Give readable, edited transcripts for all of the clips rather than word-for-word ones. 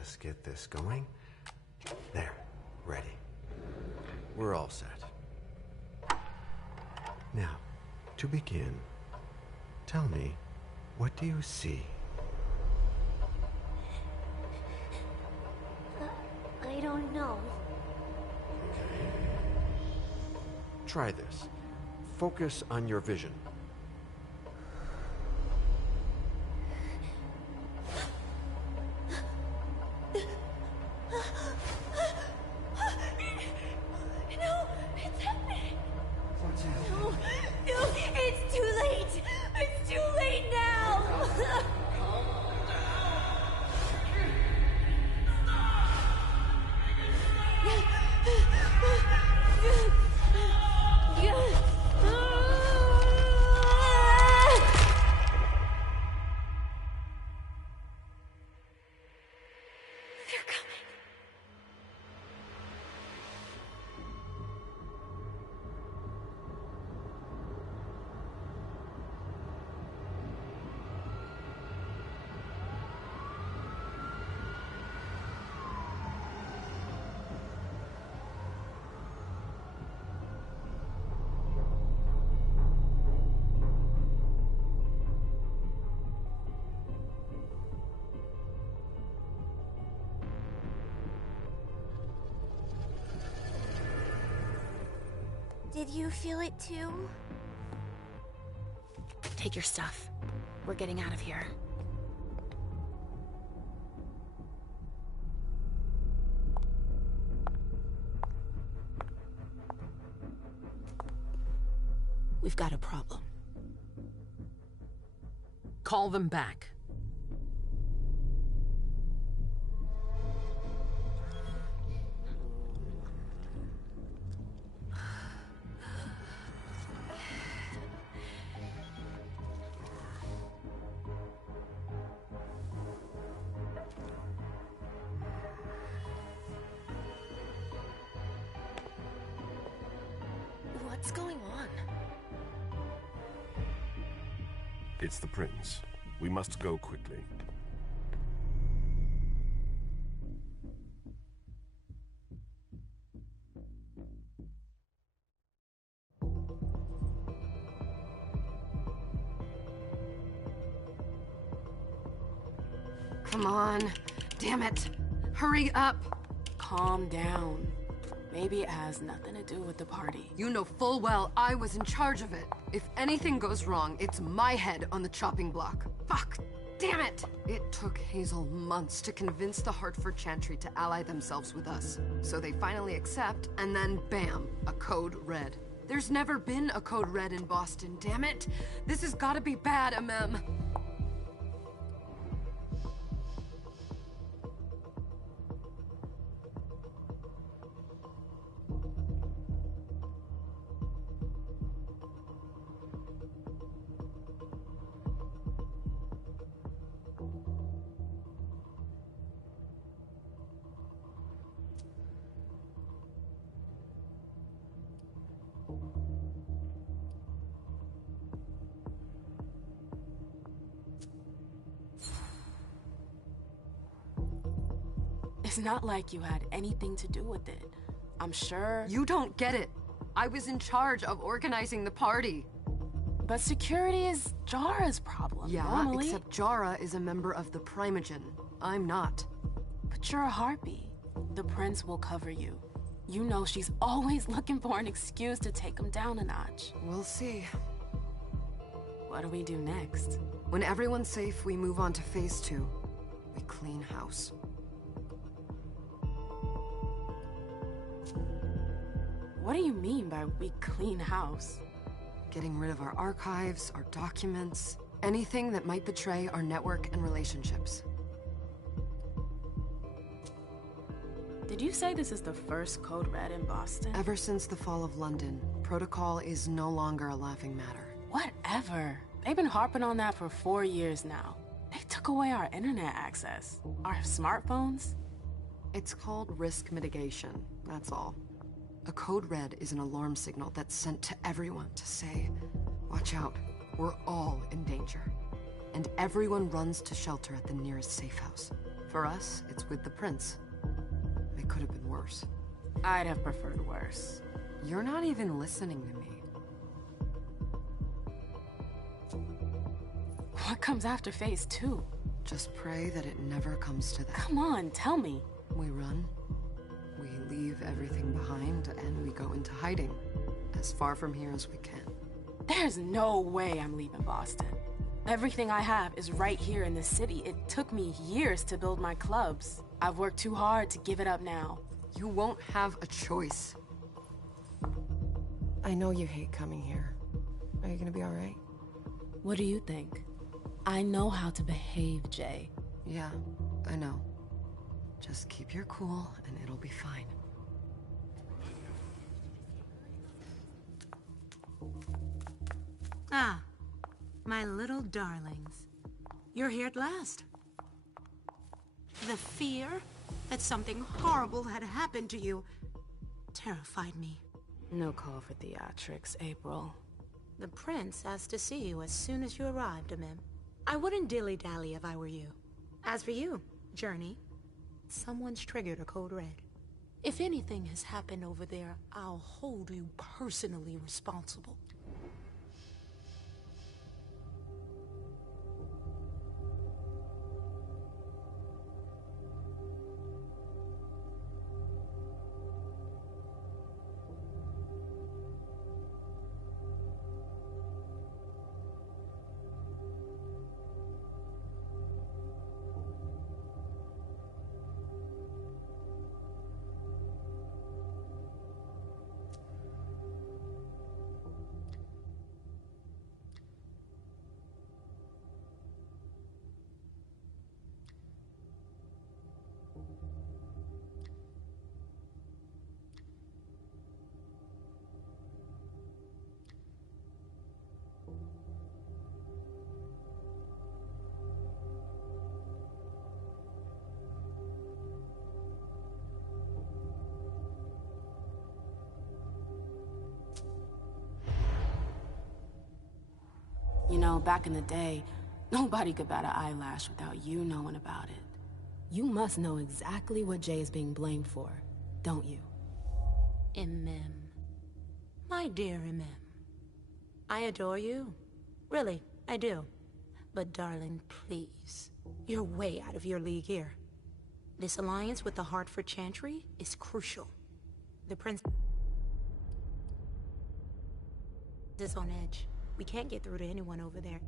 us get this going. There, ready. We're all set. Now, to begin, tell me, what do you see? I don't know. Okay. Try this. Focus on your vision. No, it's happening. No, it's too late. It's too late now. They're coming. Did you feel it too? Take your stuff. We're getting out of here. We've got a problem. Call them back. What's going on? It's the prince. We must go quickly. Come on. Damn it. Hurry up. Calm down. Maybe it has nothing to do with the party. You know full well I was in charge of it. If anything goes wrong, it's my head on the chopping block. Fuck! Damn it! It took Hazel months to convince the Hartford Chantry to ally themselves with us. So they finally accept, and then bam, a code red. There's never been a code red in Boston, damn it! This has gotta be bad, Amem. It's not like you had anything to do with it. I'm sure... You don't get it. I was in charge of organizing the party. But security is Jara's problem, Yeah, normally. except Jara is a member of the Primogen. I'm not. But you're a harpy. The prince will cover you. You know she's always looking for an excuse to take him down a notch. We'll see. What do we do next? When everyone's safe, we move on to phase 2. We clean house. What do you mean by we clean house? Getting rid of our archives, our documents, anything that might betray our network and relationships. Did you say this is the first code red in Boston? Ever since the fall of London, protocol is no longer a laughing matter. Whatever. They've been harping on that for 4 years now. They took away our internet access. Our smartphones. It's called risk mitigation, that's all. A code red is an alarm signal that's sent to everyone to say, watch out, we're all in danger. And everyone runs to shelter at the nearest safe house. For us, it's with the prince. It could have been worse. I'd have preferred worse. You're not even listening to me. What comes after phase 2? Just pray that it never comes to that. Come on, tell me. We run, we leave everything behind, and we go into hiding. As far from here as we can. There's no way I'm leaving Boston. Everything I have is right here in this city. It took me years to build my clubs. I've worked too hard to give it up now. You won't have a choice. I know you hate coming here. Are you gonna be alright? What do you think? I know how to behave, Jay. Yeah, I know. Just keep your cool and it'll be fine. Ah, my little darlings. You're here at last. The fear that something horrible had happened to you terrified me. No call for theatrics, April. The prince asked to see you as soon as you arrived, Amim. I wouldn't dilly-dally if I were you. As for you, Journey, someone's triggered a code red. If anything has happened over there, I'll hold you personally responsible. You know, back in the day, nobody could bat an eyelash without you knowing about it. You must know exactly what Jay is being blamed for, don't you? Imem. My dear Imem. I adore you. Really, I do. But darling, please. You're way out of your league here. This alliance with the Hartford Chantry is crucial. The prince is on edge. We can't get through to anyone over there.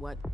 and what...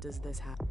Does this happen?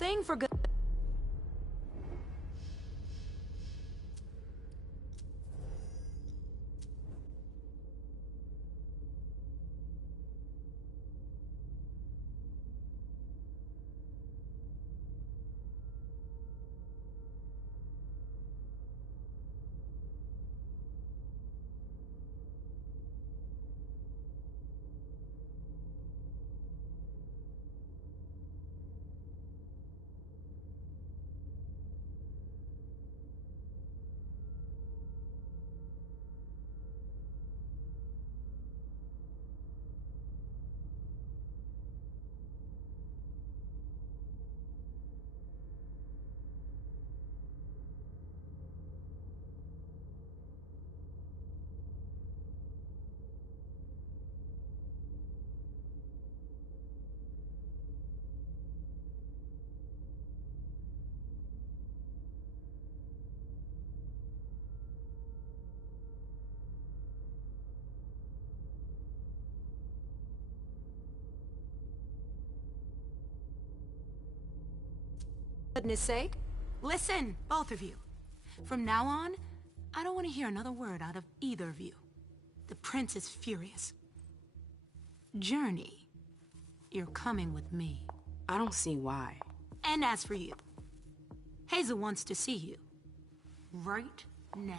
thing for good. Goodness sake. Listen, both of you. From now on, I don't want to hear another word out of either of you. The prince is furious. Journey, you're coming with me. I don't see why. And as for you, Hazel wants to see you. Right now.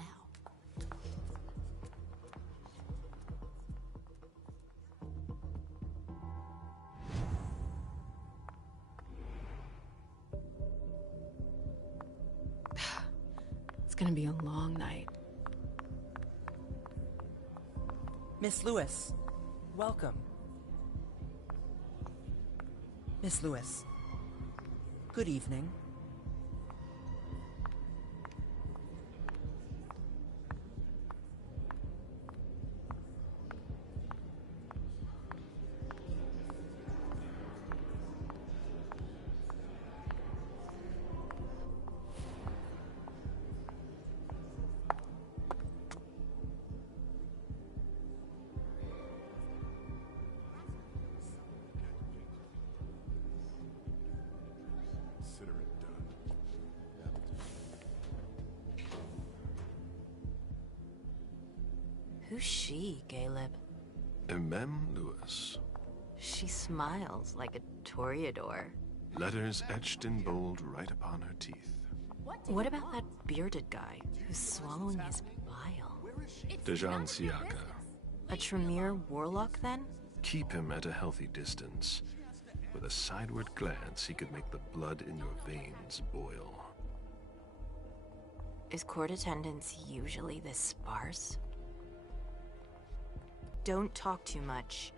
It's gonna be a long night. Miss Lewis, welcome. Miss Lewis, good evening. Consider it done. Who's she, Caleb? Mem Lewis. She smiles like a toreador. Letters etched in bold right upon her teeth. What about that bearded guy who's swallowing his bile? Dejan Siaka. A Tremere warlock, then? Keep him at a healthy distance. With a sideward glance, he could make the blood in your veins boil. Is court attendance usually this sparse? Don't talk too much.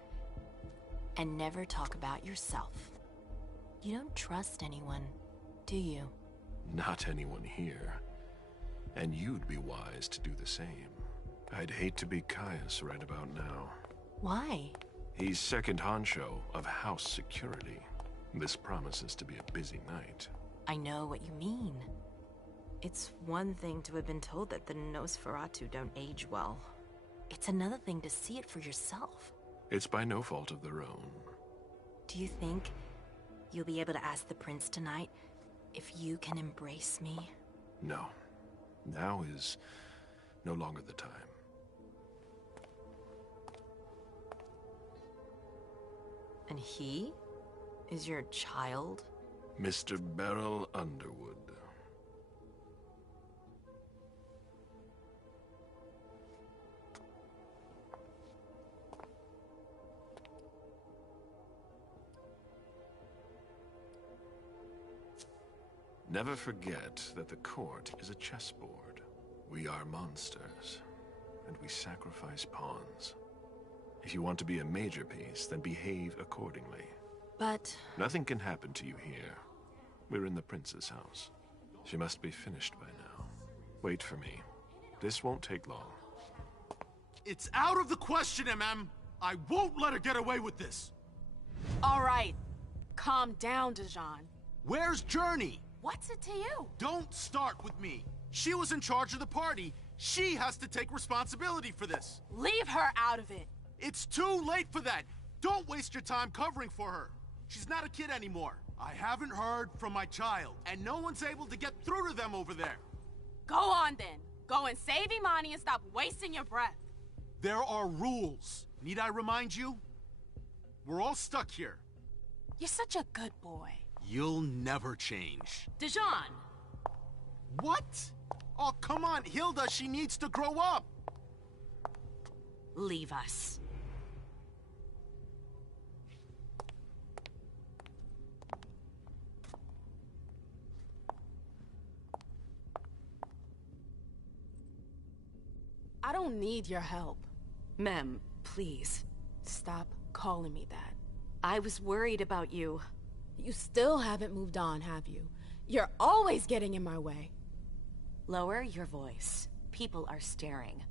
And never talk about yourself. You don't trust anyone, do you? Not anyone here. And you'd be wise to do the same. I'd hate to be Caius right about now. Why? He's second honcho of house security. This promises to be a busy night. I know what you mean. It's one thing to have been told that the Nosferatu don't age well. It's another thing to see it for yourself. It's by no fault of their own. Do you think you'll be able to ask the prince tonight if you can embrace me? No. Now is no longer the time. And he is your child? Mr. Beryl Underwood. Never forget that the court is a chessboard. We are monsters, and we sacrifice pawns. If you want to be a major piece, then behave accordingly. But... Nothing can happen to you here. We're in the prince's house. She must be finished by now. Wait for me. This won't take long. It's out of the question, MM! I won't let her get away with this! All right. Calm down, Dejan. Where's Journey? What's it to you? Don't start with me. She was in charge of the party. She has to take responsibility for this. Leave her out of it. It's too late for that. Don't waste your time covering for her. She's not a kid anymore. I haven't heard from my child, and no one's able to get through to them over there. Go on then. Go and save Imani and stop wasting your breath. There are rules. Need I remind you? We're all stuck here. You're such a good boy. You'll never change. Dijon! What? Oh, come on, Hilda, she needs to grow up. Leave us. I don't need your help. Mem, please. Stop calling me that. I was worried about you. You still haven't moved on, have you? You're always getting in my way. Lower your voice. People are staring.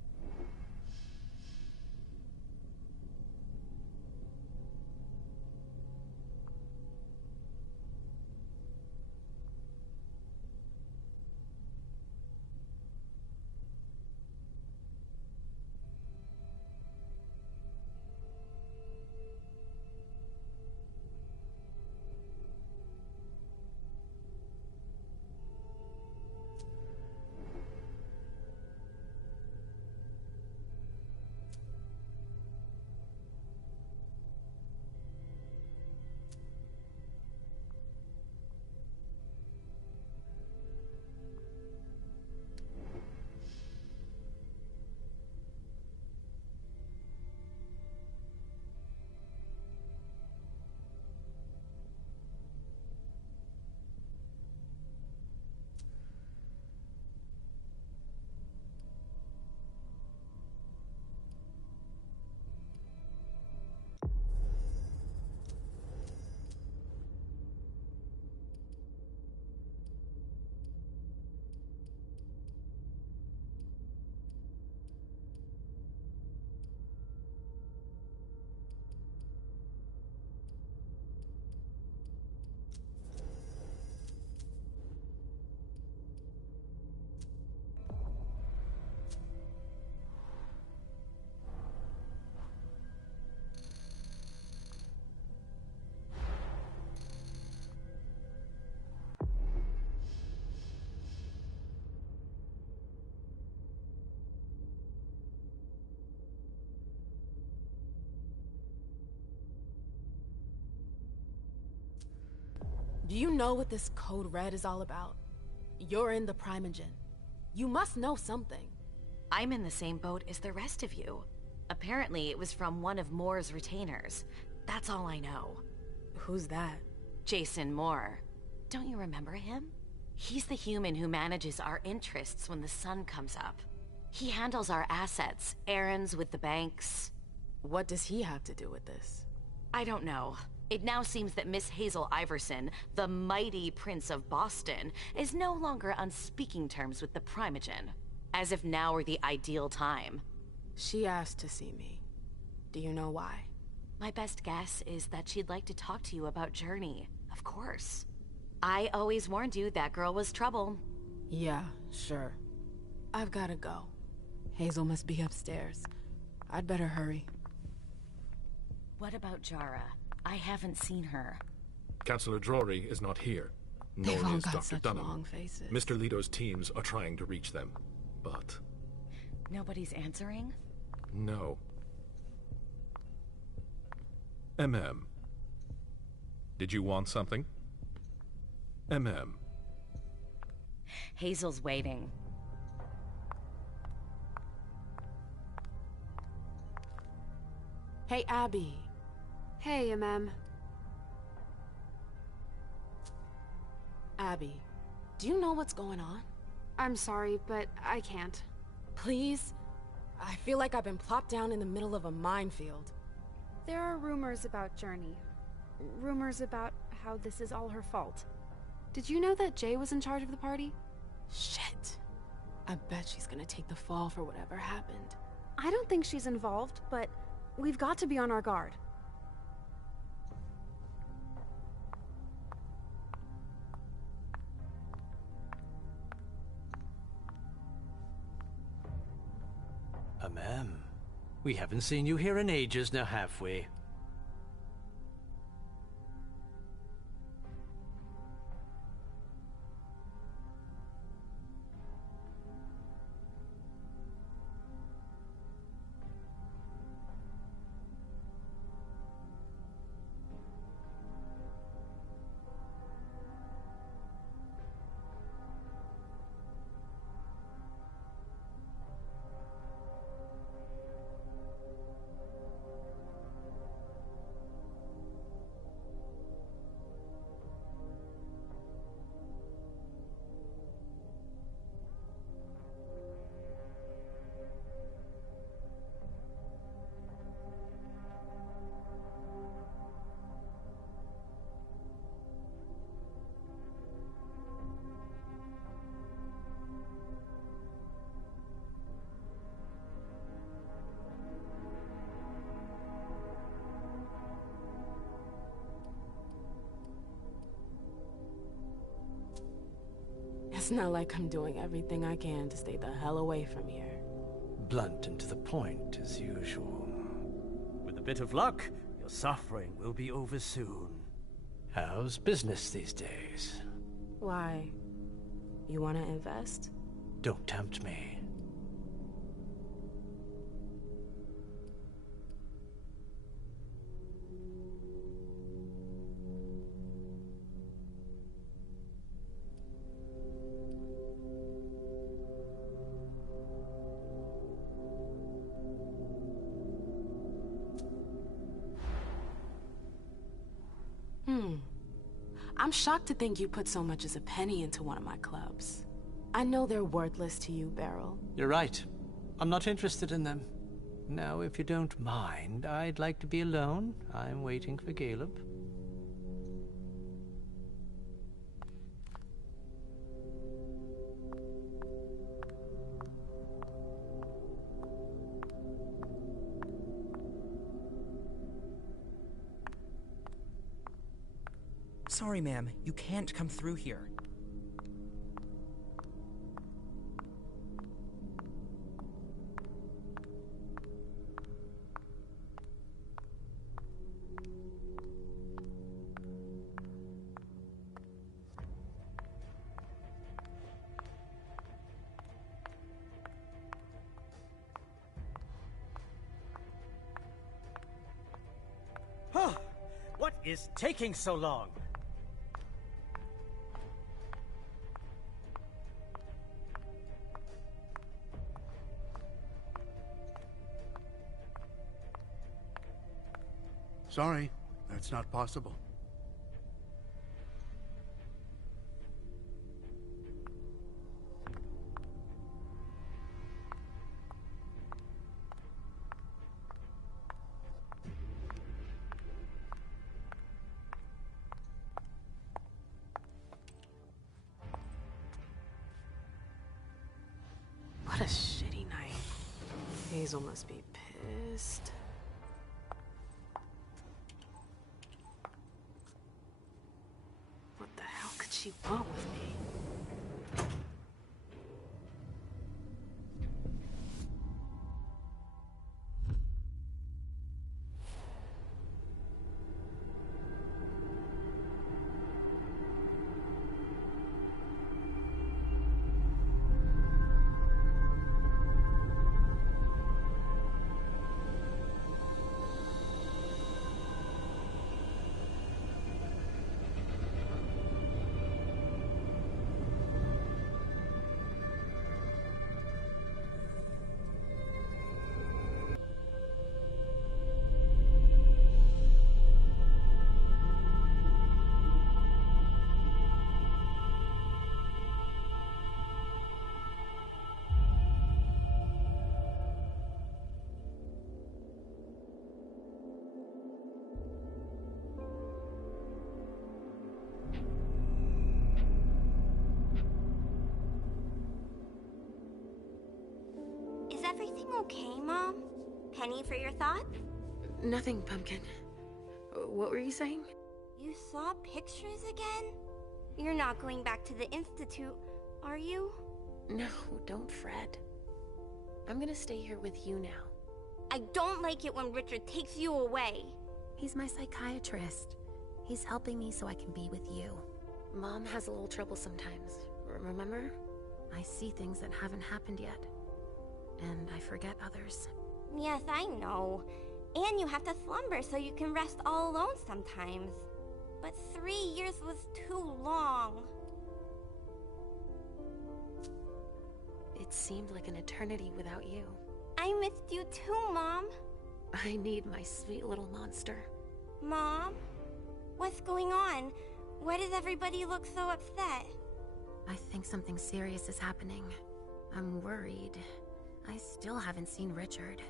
Do you know what this Code Red is all about? You're in the Primogen. You must know something. I'm in the same boat as the rest of you. Apparently, it was from one of Moore's retainers. That's all I know. Who's that? Jason Moore. Don't you remember him? He's the human who manages our interests when the sun comes up. He handles our assets, errands with the banks. What does he have to do with this? I don't know. It now seems that Miss Hazel Iverson, the mighty Prince of Boston, is no longer on speaking terms with the Primogen. As if now were the ideal time. She asked to see me. Do you know why? My best guess is that she'd like to talk to you about Journey. Of course. I always warned you that girl was trouble. Yeah, sure. I've gotta go. Hazel must be upstairs. I'd better hurry. What about Jara? I haven't seen her. Councillor Drury is not here, nor They've all is got Dr. such Dunham. long faces. Mr. Leto's teams are trying to reach them, but... Nobody's answering? no. MM. Did you want something? MM. Hazel's waiting. Hey, Abby. Hey, MM. Abby, do you know what's going on? I'm sorry, but I can't. Please? I feel like I've been plopped down in the middle of a minefield. There are rumors about Journey. Rumors about how this is all her fault. Did you know that Jay was in charge of the party? Shit. I bet she's gonna take the fall for whatever happened. I don't think she's involved, but we've got to be on our guard. Ma'am, we haven't seen you here in ages now, have we? It's not like I'm doing everything I can to stay the hell away from here. Blunt and to the point, as usual. With a bit of luck, your suffering will be over soon. How's business these days? Why? You want to invest? Don't tempt me. I'm shocked to think you put so much as a penny into one of my clubs. I know they're worthless to you, Beryl. You're right. I'm not interested in them. Now, if you don't mind, I'd like to be alone. I'm waiting for Caleb. Sorry, ma'am. You can't come through here. What is taking so long? Sorry, that's not possible. What a shitty night. Hazel must be pissed. What the hell could she want with me? Is everything okay, Mom? Penny for your thoughts? Nothing, Pumpkin. What were you saying? You saw pictures again? You're not going back to the Institute, are you? No, don't fret. I'm gonna stay here with you now. I don't like it when Richard takes you away. He's my psychiatrist. He's helping me so I can be with you. Mom has a little trouble sometimes, remember? I see things that haven't happened yet. And I forget others. Yes, I know. And you have to slumber so you can rest all alone sometimes. But 3 years was too long. It seemed like an eternity without you. I missed you too, Mom. I need my sweet little monster. Mom? What's going on? Why does everybody look so upset? I think something serious is happening. I'm worried. I still haven't seen Richard.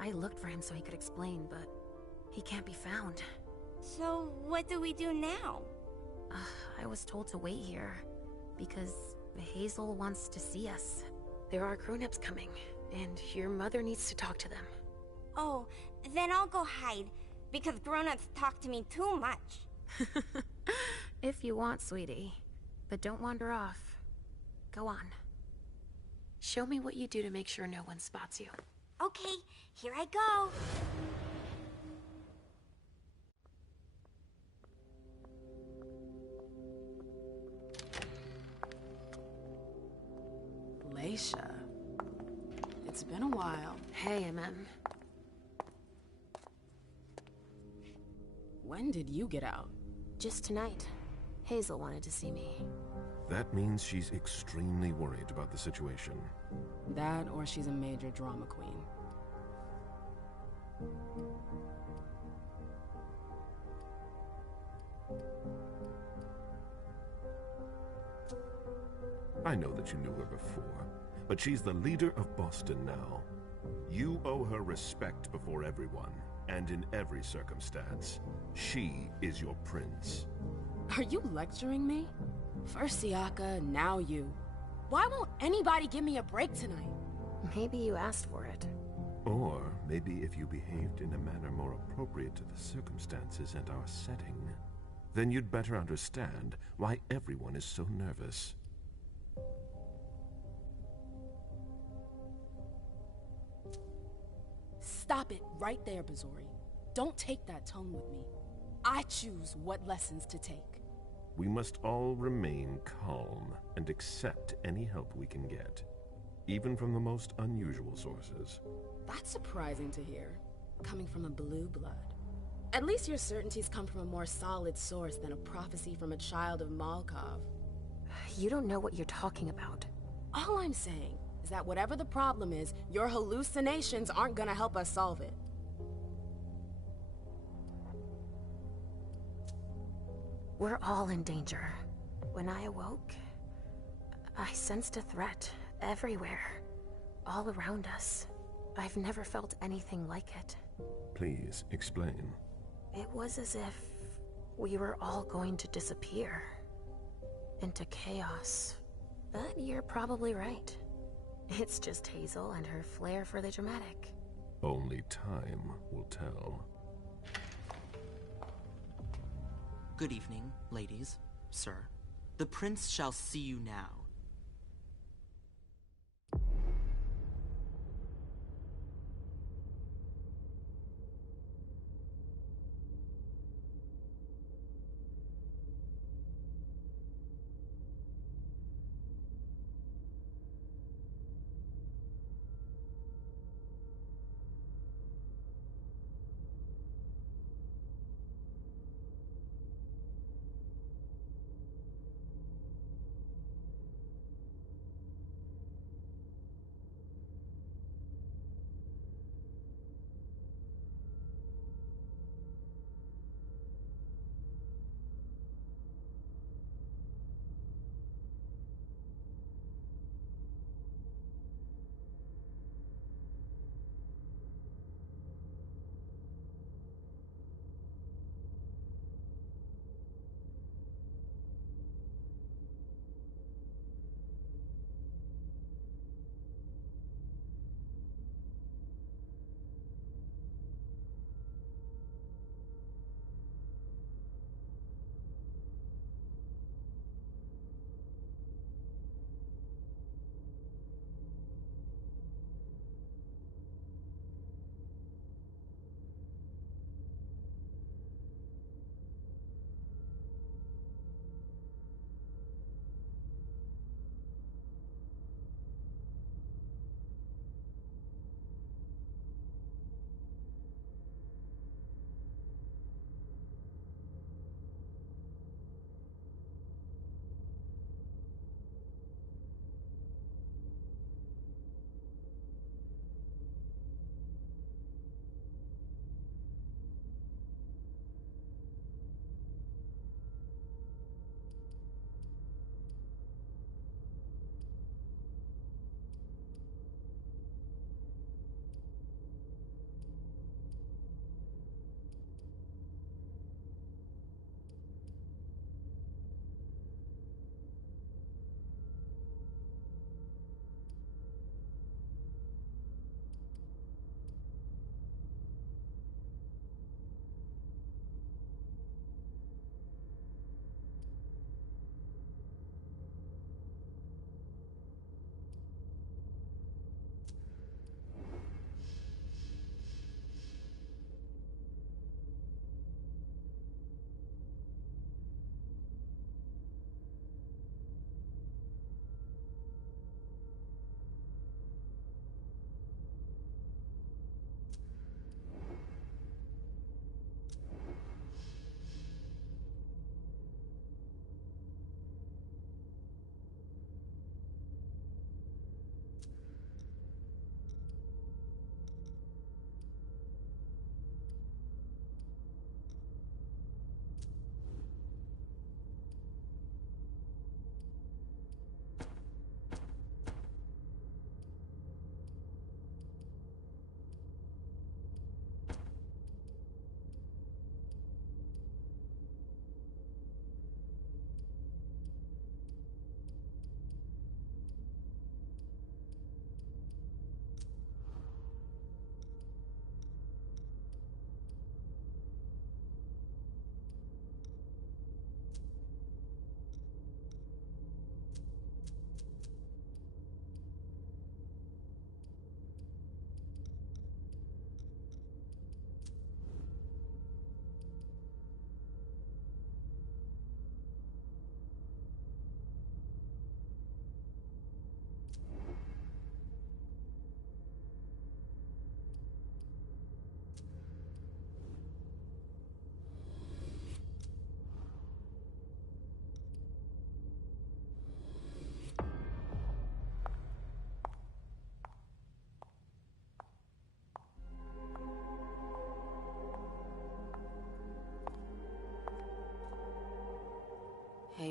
I looked for him so he could explain, but he can't be found. So, what do we do now? I was told to wait here, because Hazel wants to see us. There are grown-ups coming, and your mother needs to talk to them. Oh, then I'll go hide, because grown-ups talk to me too much. If you want, sweetie. But don't wander off. Go on. Show me what you do to make sure no one spots you. Okay, here I go. Leisha. It's been a while. Hey, MM. When did you get out? Just tonight. Hazel wanted to see me. That means she's extremely worried about the situation. That, or she's a major drama queen. I know that you knew her before, but she's the leader of Boston now. You owe her respect before everyone, and in every circumstance. She is your prince. Are you lecturing me? First Siaka, now you. Why won't anybody give me a break tonight? Maybe you asked for it. Or maybe if you behaved in a manner more appropriate to the circumstances and our setting, then you'd better understand why everyone is so nervous. Stop it right there, Bazori. Don't take that tone with me. I choose what lessons to take. We must all remain calm and accept any help we can get, even from the most unusual sources. That's surprising to hear, coming from a blue blood. At least your certainties come from a more solid source than a prophecy from a child of Malkov. You don't know what you're talking about. All I'm saying is that whatever the problem is, your hallucinations aren't gonna help us solve it. We're all in danger. When I awoke, I sensed a threat everywhere, all around us. I've never felt anything like it. Please, explain. It was as if we were all going to disappear into chaos. But you're probably right. It's just Hazel and her flair for the dramatic. Only time will tell. Good evening, ladies, sir. The prince shall see you now.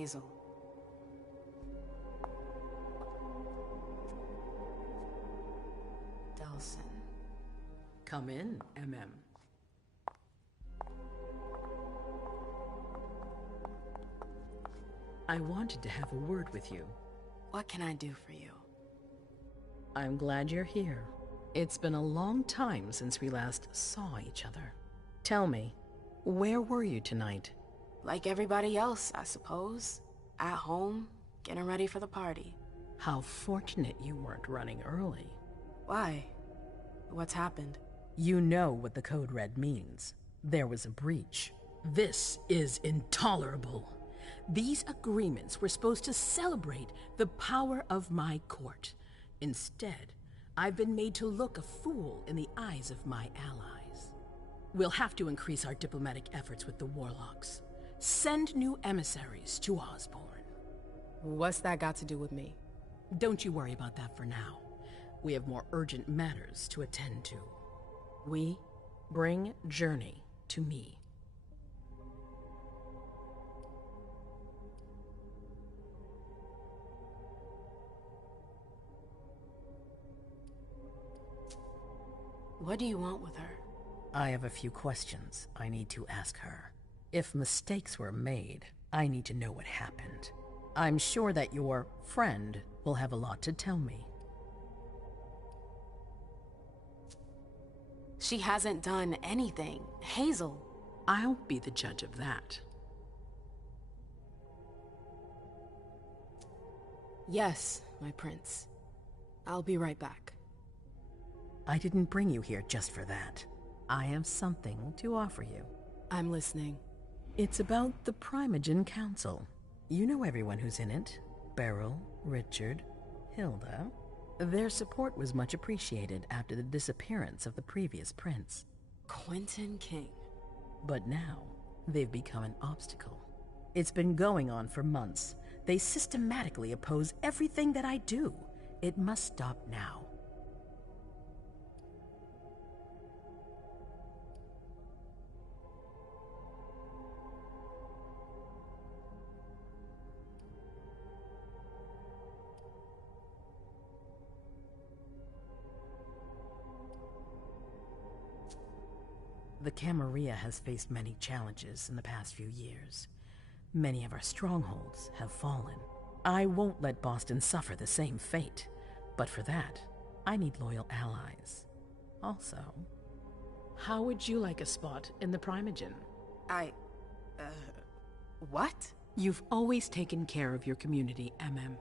Hazel. Delsin. Come in, MM. I wanted to have a word with you. What can I do for you? I'm glad you're here. It's been a long time since we last saw each other. Tell me, where were you tonight? Like everybody else, I suppose. At home, getting ready for the party. How fortunate you weren't running early. Why? What's happened? You know what the Code Red means. There was a breach. This is intolerable. These agreements were supposed to celebrate the power of my court. Instead, I've been made to look a fool in the eyes of my allies. We'll have to increase our diplomatic efforts with the Warlocks. Send new emissaries to Osborne. What's that got to do with me? Don't you worry about that for now. We have more urgent matters to attend to. We? Bring Journey to me. What do you want with her? I have a few questions I need to ask her. If mistakes were made, I need to know what happened. I'm sure that your friend will have a lot to tell me. She hasn't done anything. Hazel. I'll be the judge of that. Yes, my prince. I'll be right back. I didn't bring you here just for that. I have something to offer you. I'm listening. It's about the Primogen Council. You know everyone who's in it. Beryl, Richard, Hilda. Their support was much appreciated after the disappearance of the previous prince. Quentin King. But now, they've become an obstacle. It's been going on for months. They systematically oppose everything that I do. It must stop now. The Camarilla has faced many challenges in the past few years. Many of our strongholds have fallen. I won't let Boston suffer the same fate, but for that, I need loyal allies. Also, how would you like a spot in the Primogen? What? You've always taken care of your community, MM,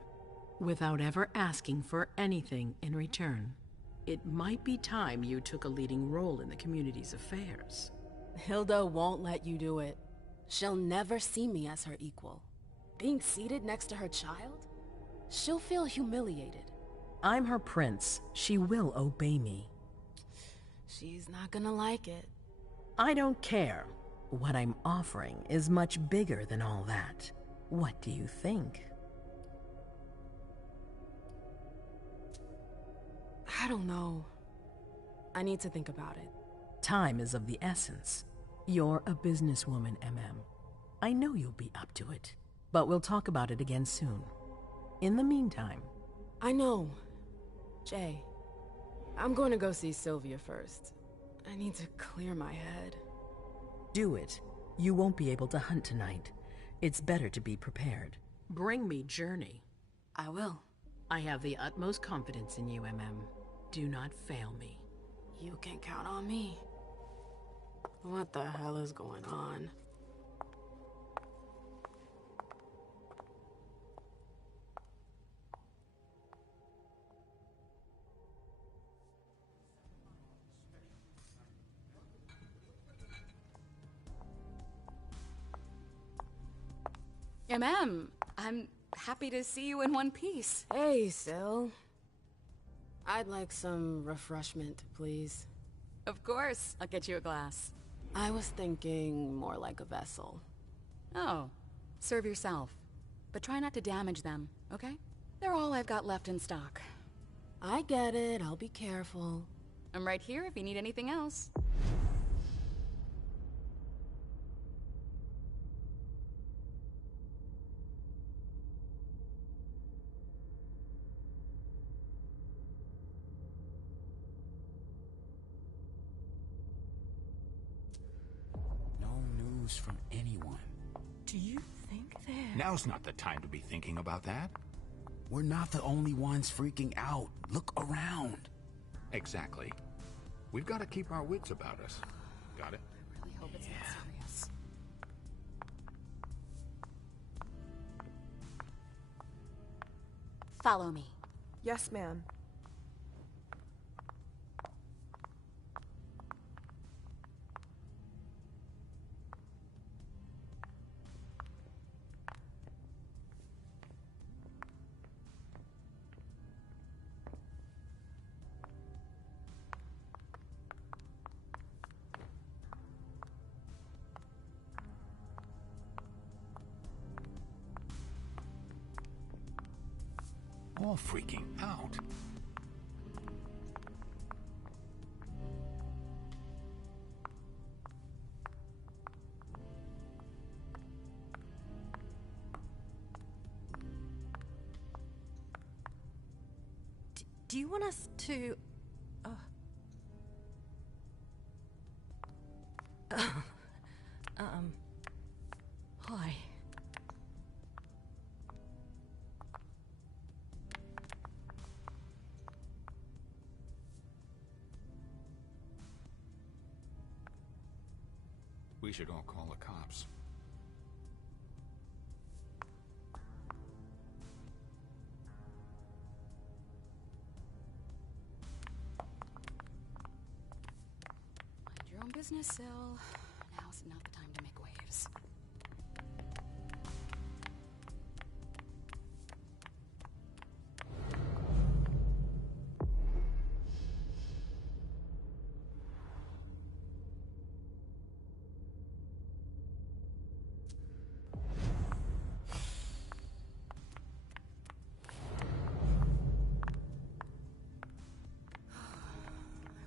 without ever asking for anything in return. It might be time you took a leading role in the community's affairs. Hilda won't let you do it. She'll never see me as her equal. Being seated next to her child? She'll feel humiliated. I'm her prince. She will obey me. She's not gonna like it. I don't care. What I'm offering is much bigger than all that. What do you think? I don't know. I need to think about it. Time is of the essence. You're a businesswoman, MM. I know you'll be up to it. But we'll talk about it again soon. In the meantime... I know. Jay, I'm going to go see Sylvia first. I need to clear my head. Do it. You won't be able to hunt tonight. It's better to be prepared. Bring me Journey. I will. I have the utmost confidence in you, MM. Do not fail me. You can count on me. What the hell is going on? I'm happy to see you in one piece. Hey, Syl. I'd like some refreshment, please. Of course, I'll get you a glass. I was thinking more like a vessel. Oh, serve yourself. But try not to damage them, okay? They're all I've got left in stock. I get it, I'll be careful. I'm right here if you need anything else. news from anyone. Do you think that... Now's not the time to be thinking about that. We're not the only ones freaking out. Look around. Exactly. We've got to keep our wits about us. Got it? I really hope it's not serious. Follow me. Yes, ma'am. All freaking out. Do you want us to... Hi. We should all call the cops. Mind your own business, Sil. Now's not the time to make waves.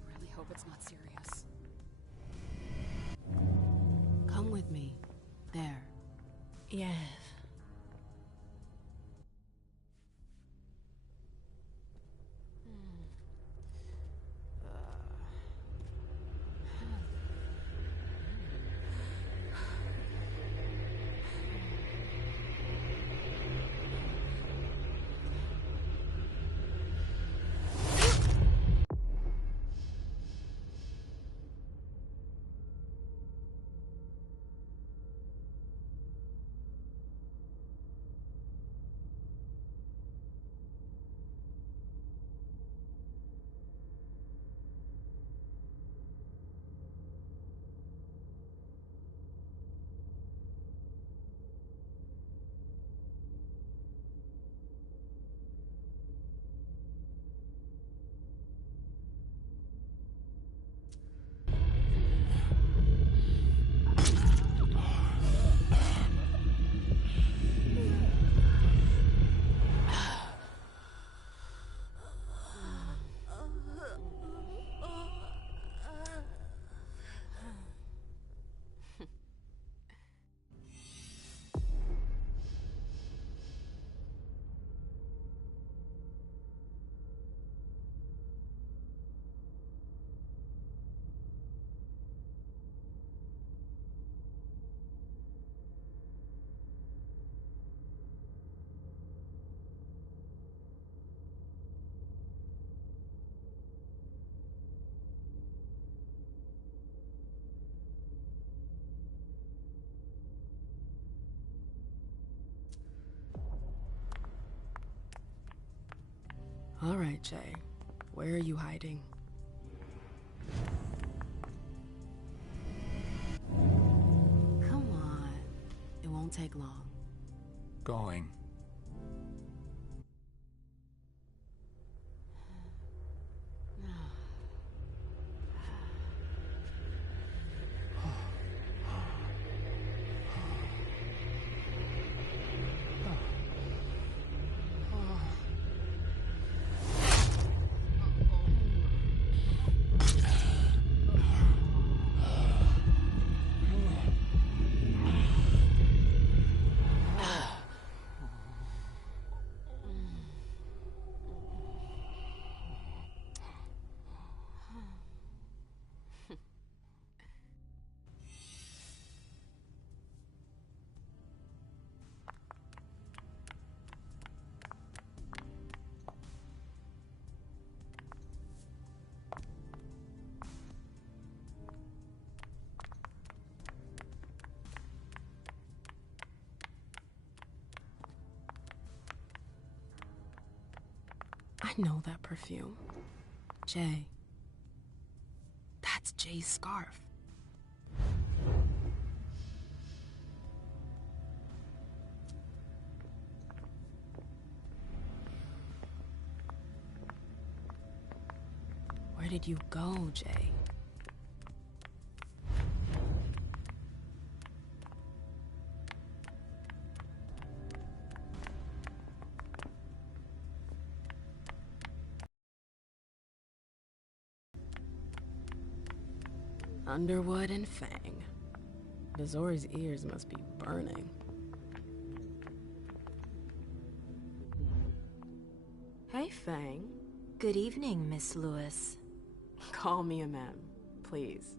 I really hope it's not serious. Come with me. There. Yes. All right, Jay. Where are you hiding? Come on. It won't take long. Going. I know that perfume. Jay. That's Jay's scarf. Where did you go, Jay? Underwood and Fang. Bazori's ears must be burning. Hey, Fang. Good evening, Miss Lewis. Call me a ma'am, please.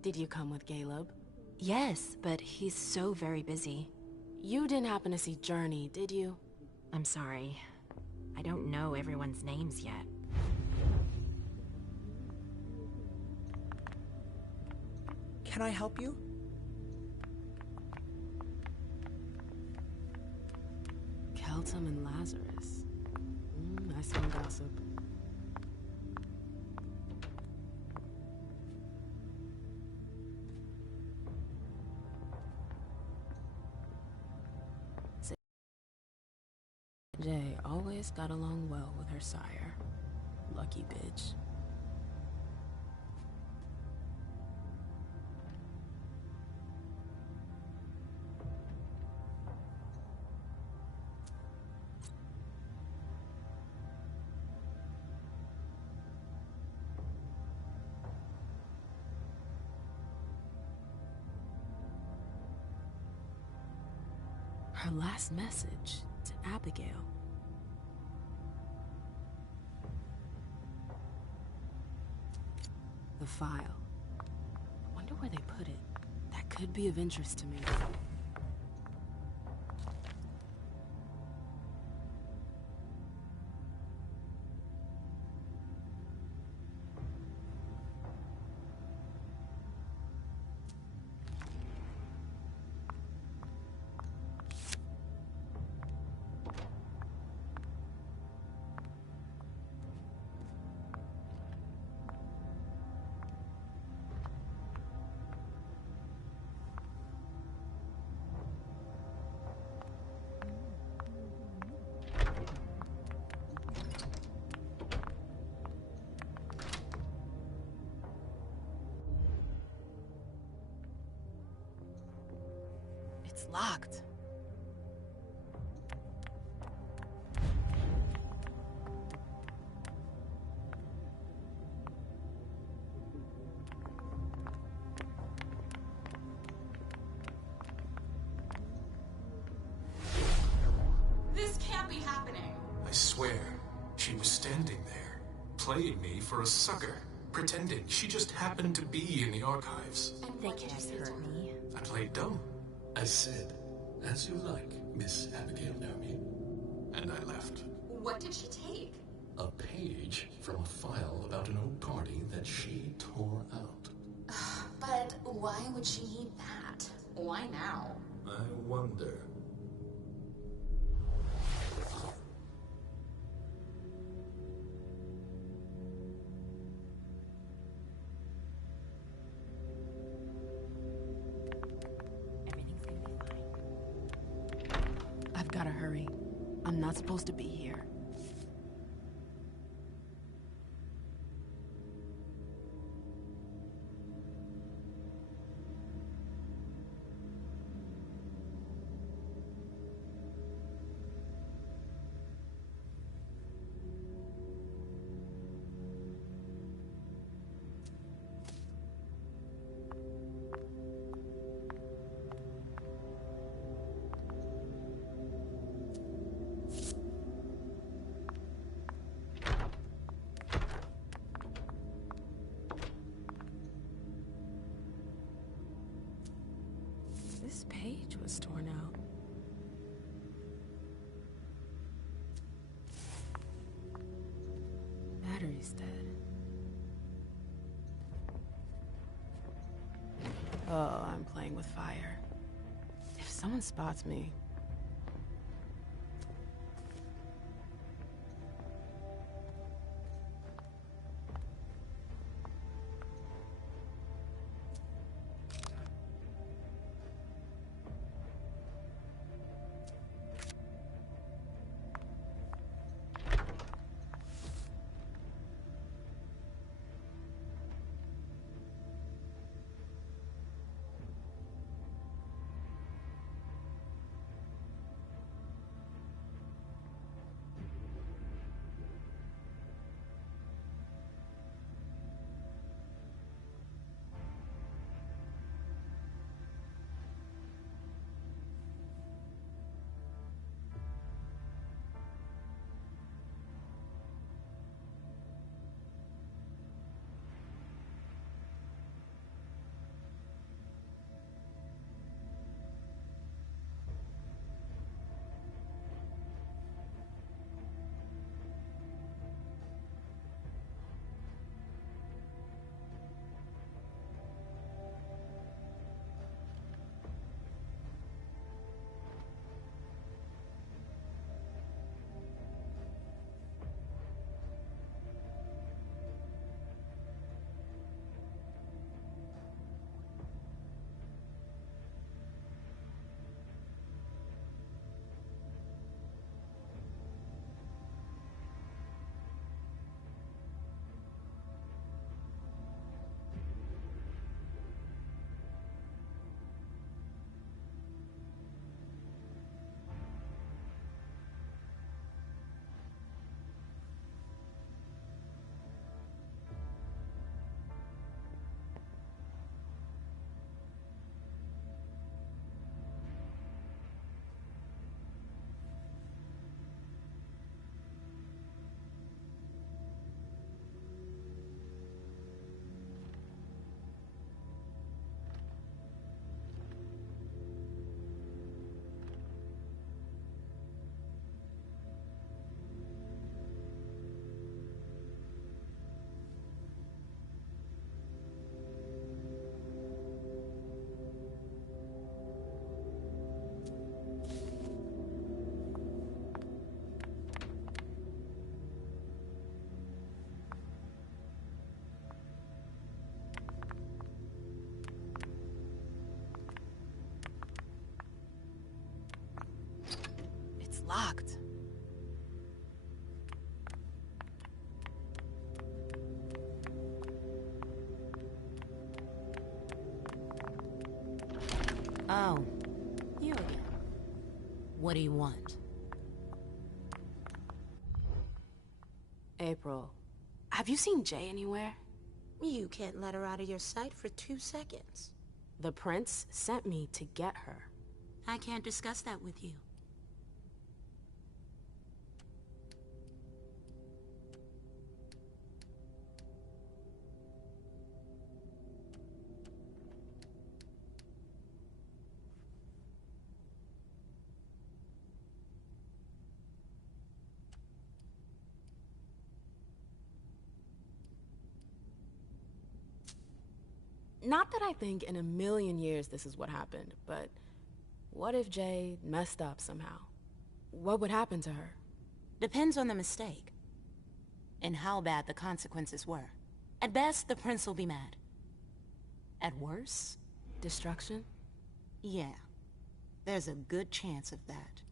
Did you come with Caleb? Yes, but he's so very busy. You didn't happen to see Journey, did you? I'm sorry. I don't know everyone's names yet. Can I help you? Keltum and Lazarus. I some gossip. Jay always got along well with her sire. Lucky bitch. Her last message to Abigail. The file. Wonder where they put it. That could be of interest to me. It's locked. This can't be happening. I swear, she was standing there, playing me for a sucker, pretending she just happened to be in the archives. They can't hurt me. I played dumb. I said, as you like, Miss Abigail Naomi. And I left. What did she take? A page from a file about an old party that she tore out. But why would she need that? Why now? I wonder. I've gotta hurry. I'm not supposed to be here. This page was torn out. Battery's dead. Oh, I'm playing with fire. If someone spots me... locked. Oh, you again. What do you want? April, have you seen Jay anywhere? You can't let her out of your sight for 2 seconds. The prince sent me to get her. I can't discuss that with you. Not that I think in a million years this is what happened, but what if Jay messed up somehow? What would happen to her? Depends on the mistake. And how bad the consequences were. At best, the prince will be mad. At worst... Destruction? Yeah. There's a good chance of that.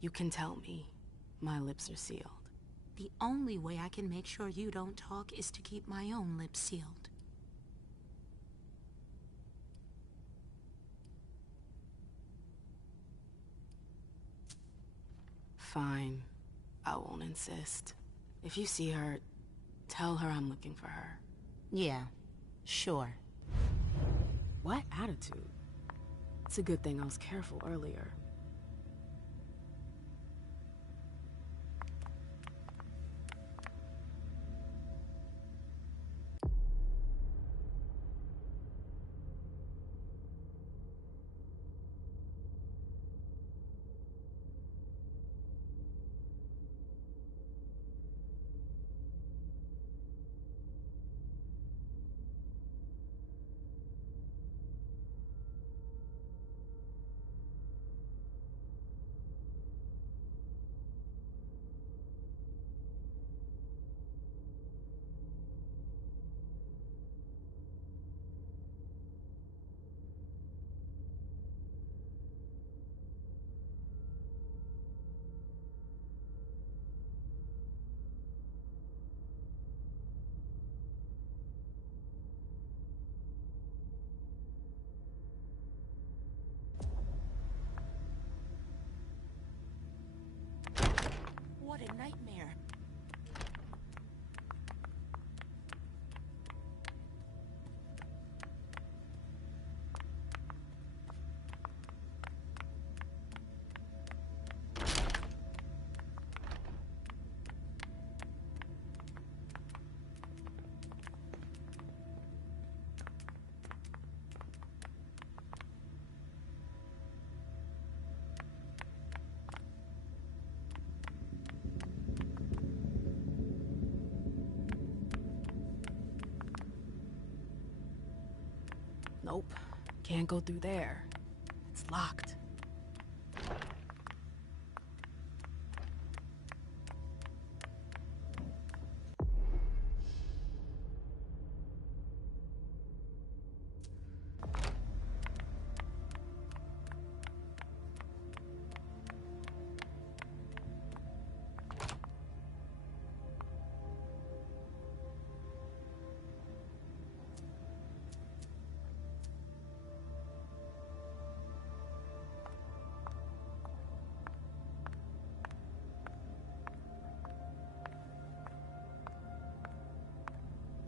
You can tell me. My lips are sealed. The only way I can make sure you don't talk is to keep my own lips sealed. Fine. I won't insist. If you see her, tell her I'm looking for her. Yeah, sure. What attitude? It's a good thing I was careful earlier. What a nightmare. Nope. Can't go through there. It's locked.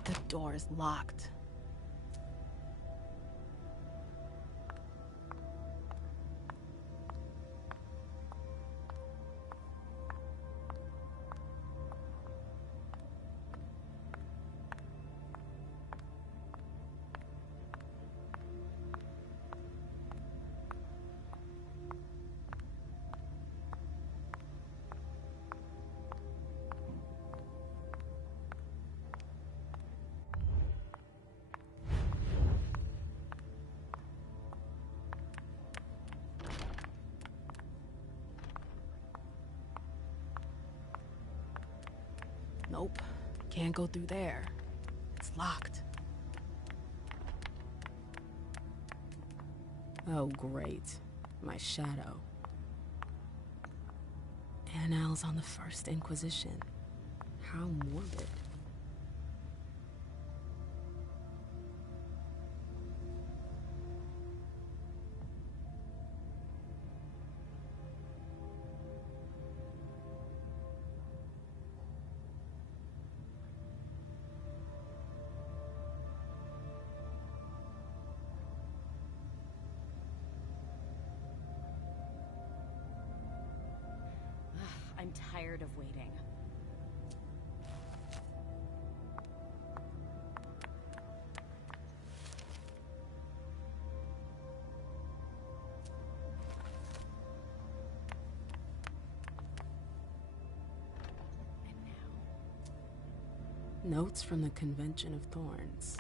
The door is locked. Nope. Can't go through there. It's locked. Oh, great. My shadow. Annals on the First Inquisition. How morbid. I'm tired of waiting. Notes from the Convention of Thorns.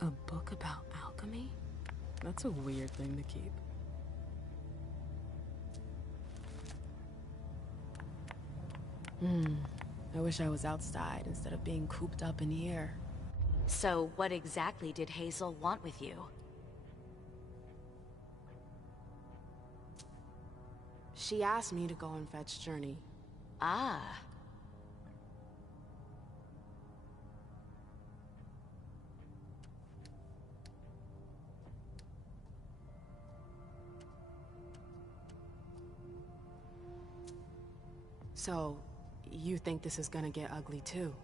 A book about alchemy? That's a weird thing to keep. I wish I was outside instead of being cooped up in here. So, what exactly did Hazel want with you? She asked me to go and fetch Journey. Ah. So, you think this is gonna get ugly too?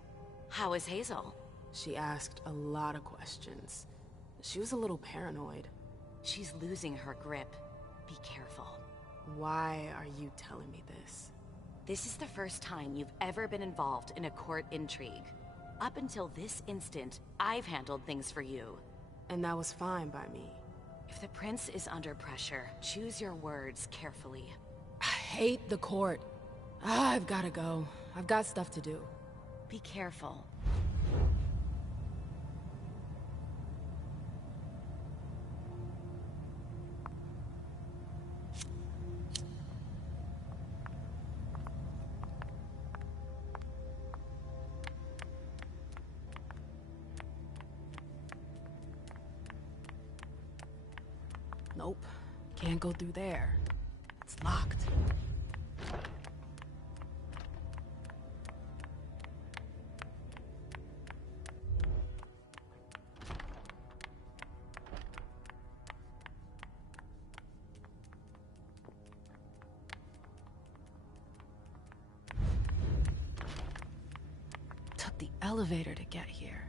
How is Hazel? She asked a lot of questions. She was a little paranoid. She's losing her grip. Be careful. Why are you telling me this? This is the first time you've ever been involved in a court intrigue. Up until this instant, I've handled things for you. And that was fine by me. If the prince is under pressure, choose your words carefully. I hate the court. I've gotta go. I've got stuff to do. Be careful. Nope. Can't go through there. It's locked. Took the elevator to get here.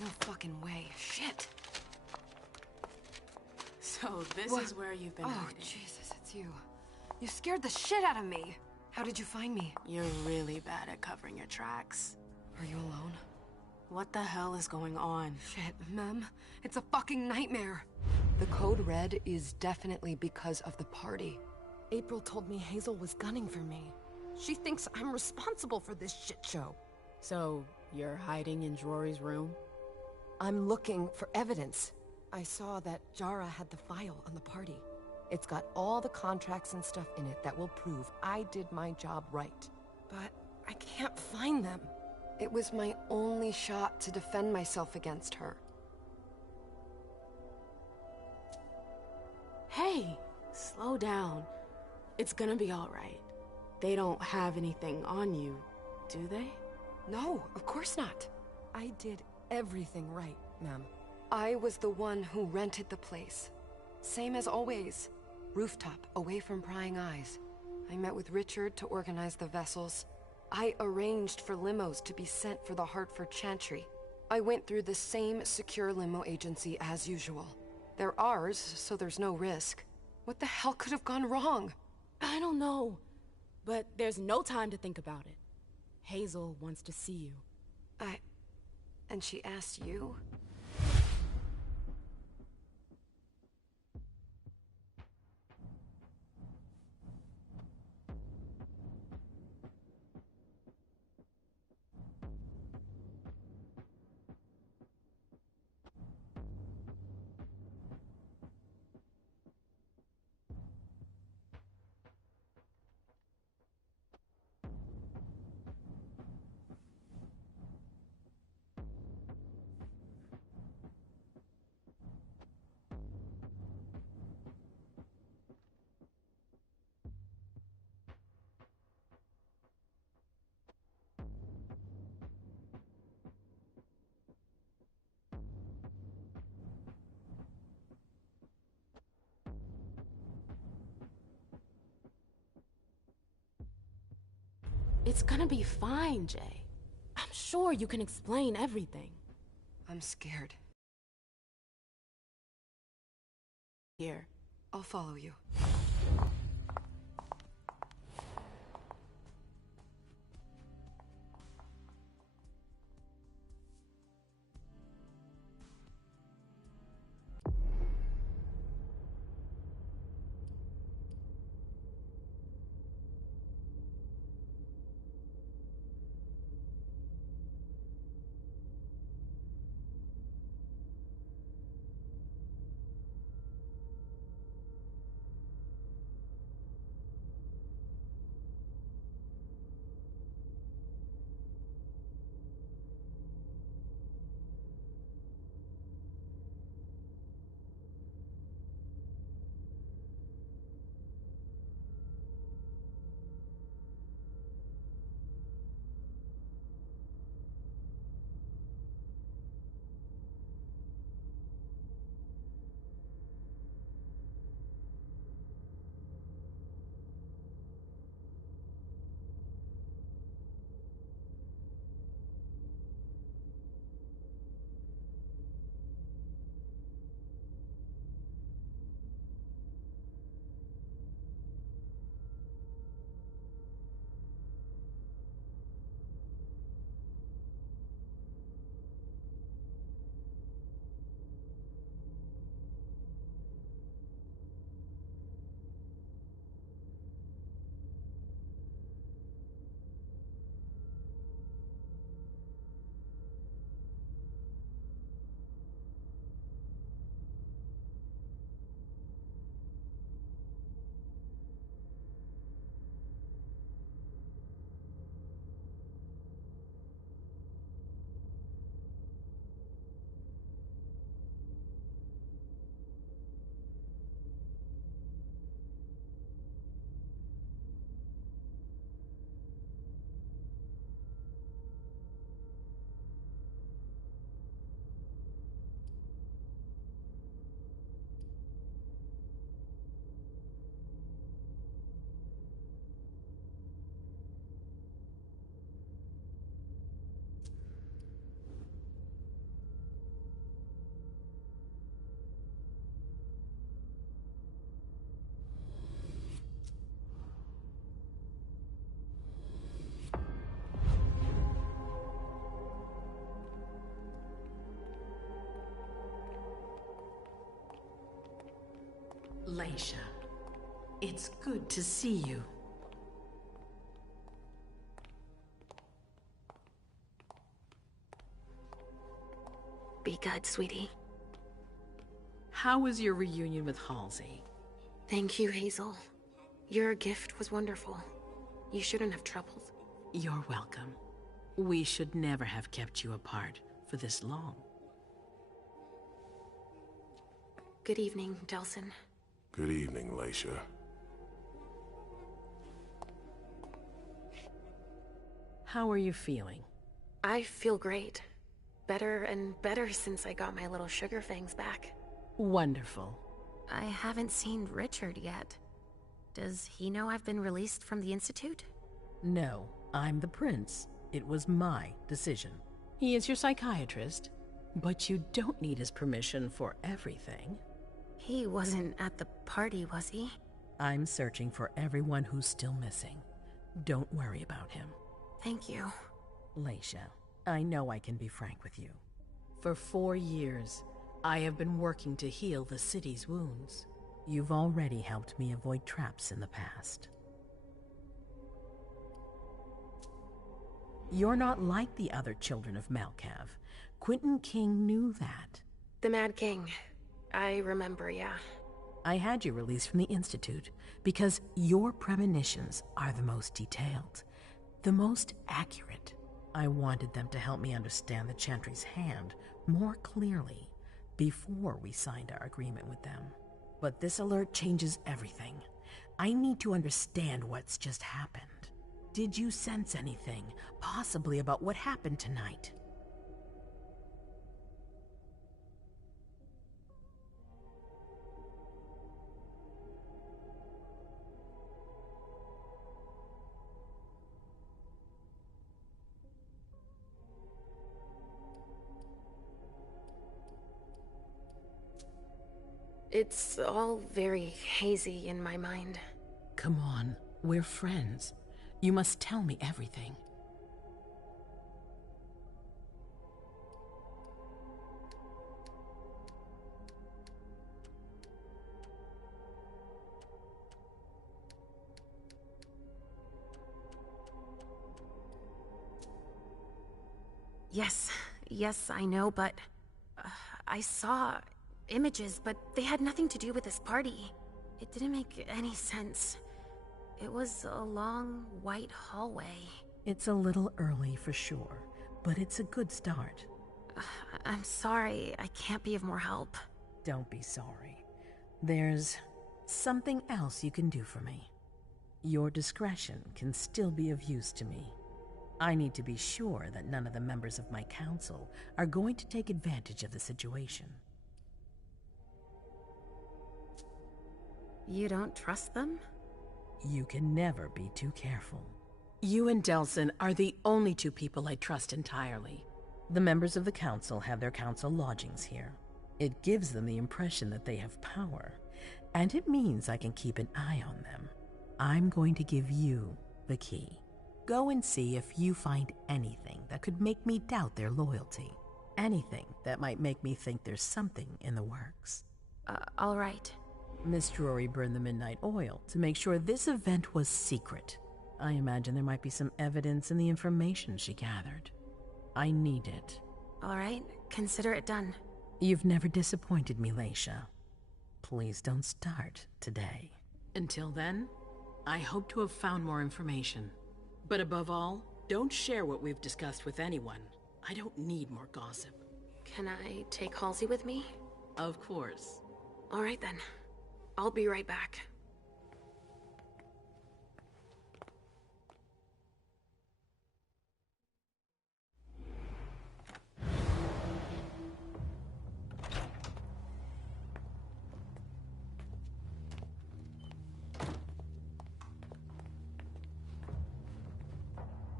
No fucking way. Shit. So this What? is where you've been Oh, hiding. Jesus, it's you. You scared the shit out of me. How did you find me? You're really bad at covering your tracks. Are you alone? What the hell is going on? Shit, Mem. It's a fucking nightmare. The code red is definitely because of the party. April told me Hazel was gunning for me. She thinks I'm responsible for this shit show. So, you're hiding in Drury's room? I'm looking for evidence. I saw that Jara had the file on the party. It's got all the contracts and stuff in it that will prove I did my job right. But I can't find them. It was my only shot to defend myself against her. Hey, slow down. It's gonna be all right. they don't have anything on you, do they? No, of course not. I did everything right, ma'am. I was the one who rented the place. Same as always. Rooftop, away from prying eyes. I met with Richard to organize the vessels. I arranged for limos to be sent for the Hartford Chantry. I went through the same secure limo agency as usual. They're ours, so there's no risk. What the hell could have gone wrong? I don't know, but there's no time to think about it. Hazel wants to see you. And she asked you? It's gonna be fine, Jay. I'm sure you can explain everything. I'm scared. Here. I'll follow you. Leisha, it's good to see you. Be good, sweetie. How was your reunion with Halsey? Thank you, Hazel. Your gift was wonderful. You shouldn't have troubled. You're welcome. We should never have kept you apart for this long. Good evening, Delsin. Good evening, Leisha. How are you feeling? I feel great. Better and better since I got my little sugar fangs back. Wonderful. I haven't seen Richard yet. Does he know I've been released from the Institute? No, I'm the prince. It was my decision. He is your psychiatrist, but you don't need his permission for everything. He wasn't at the party, was he? I'm searching for everyone who's still missing. Don't worry about him. Thank you. Leisha, I know I can be frank with you. For 4 years, I have been working to heal the city's wounds. You've already helped me avoid traps in the past. You're not like the other children of Malkav. Quentin King knew that. The Mad King. I remember, yeah. I had you released from the Institute because your premonitions are the most detailed, the most accurate. I wanted them to help me understand the Chantry's hand more clearly before we signed our agreement with them. But this alert changes everything. I need to understand what's just happened. Did you sense anything, possibly about what happened tonight? It's all very hazy in my mind. Come on, we're friends. You must tell me everything. Yes, I know, but I saw images, but they had nothing to do with this party. It didn't make any sense. It was a long, white hallway. It's a little early for sure, but it's a good start. I'm sorry, I can't be of more help. Don't be sorry. There's something else you can do for me. Your discretion can still be of use to me. I need to be sure that none of the members of my council are going to take advantage of the situation. You don't trust them? You can never be too careful. You and Delson are the only two people I trust entirely. The members of the council have their council lodgings here. It gives them the impression that they have power, and it means I can keep an eye on them. I'm going to give you the key. Go and see if you find anything that could make me doubt their loyalty. Anything that might make me think there's something in the works. All right. Miss Drury burned the midnight oil to make sure this event was secret. I imagine there might be some evidence in the information she gathered. I need it. All right, consider it done. You've never disappointed me, Leisha. Please don't start today. Until then, I hope to have found more information. But above all, don't share what we've discussed with anyone. I don't need more gossip. Can I take Halsey with me? Of course. All right then. I'll be right back.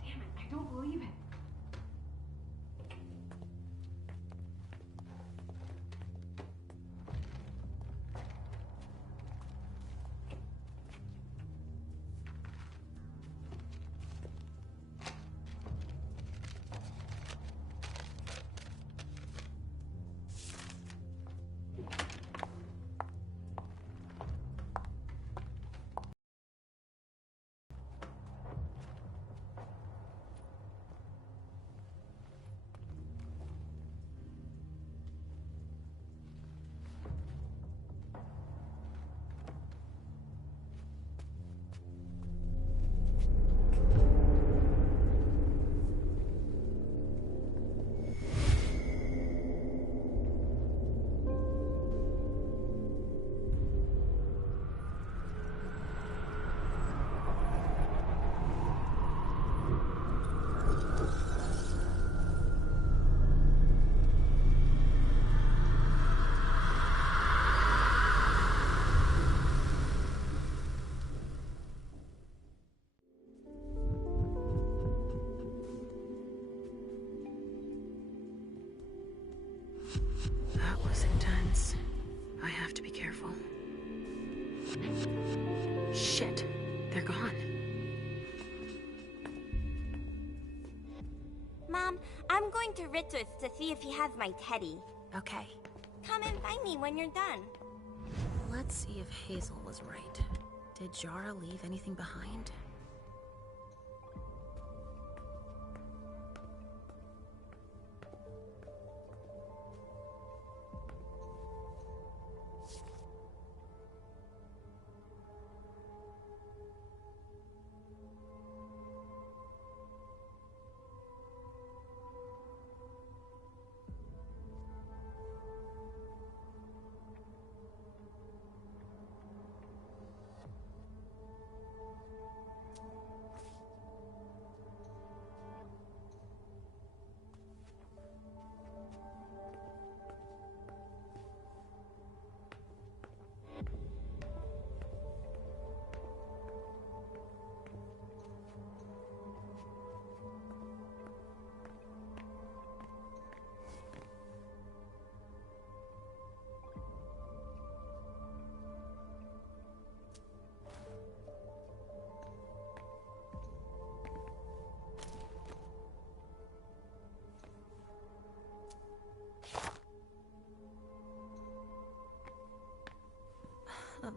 I don't believe it. Shit, they're gone. Mom, I'm going to Richard's to see if he has my teddy. Okay. Come and find me when you're done. Let's see if Hazel was right. Did Jara leave anything behind?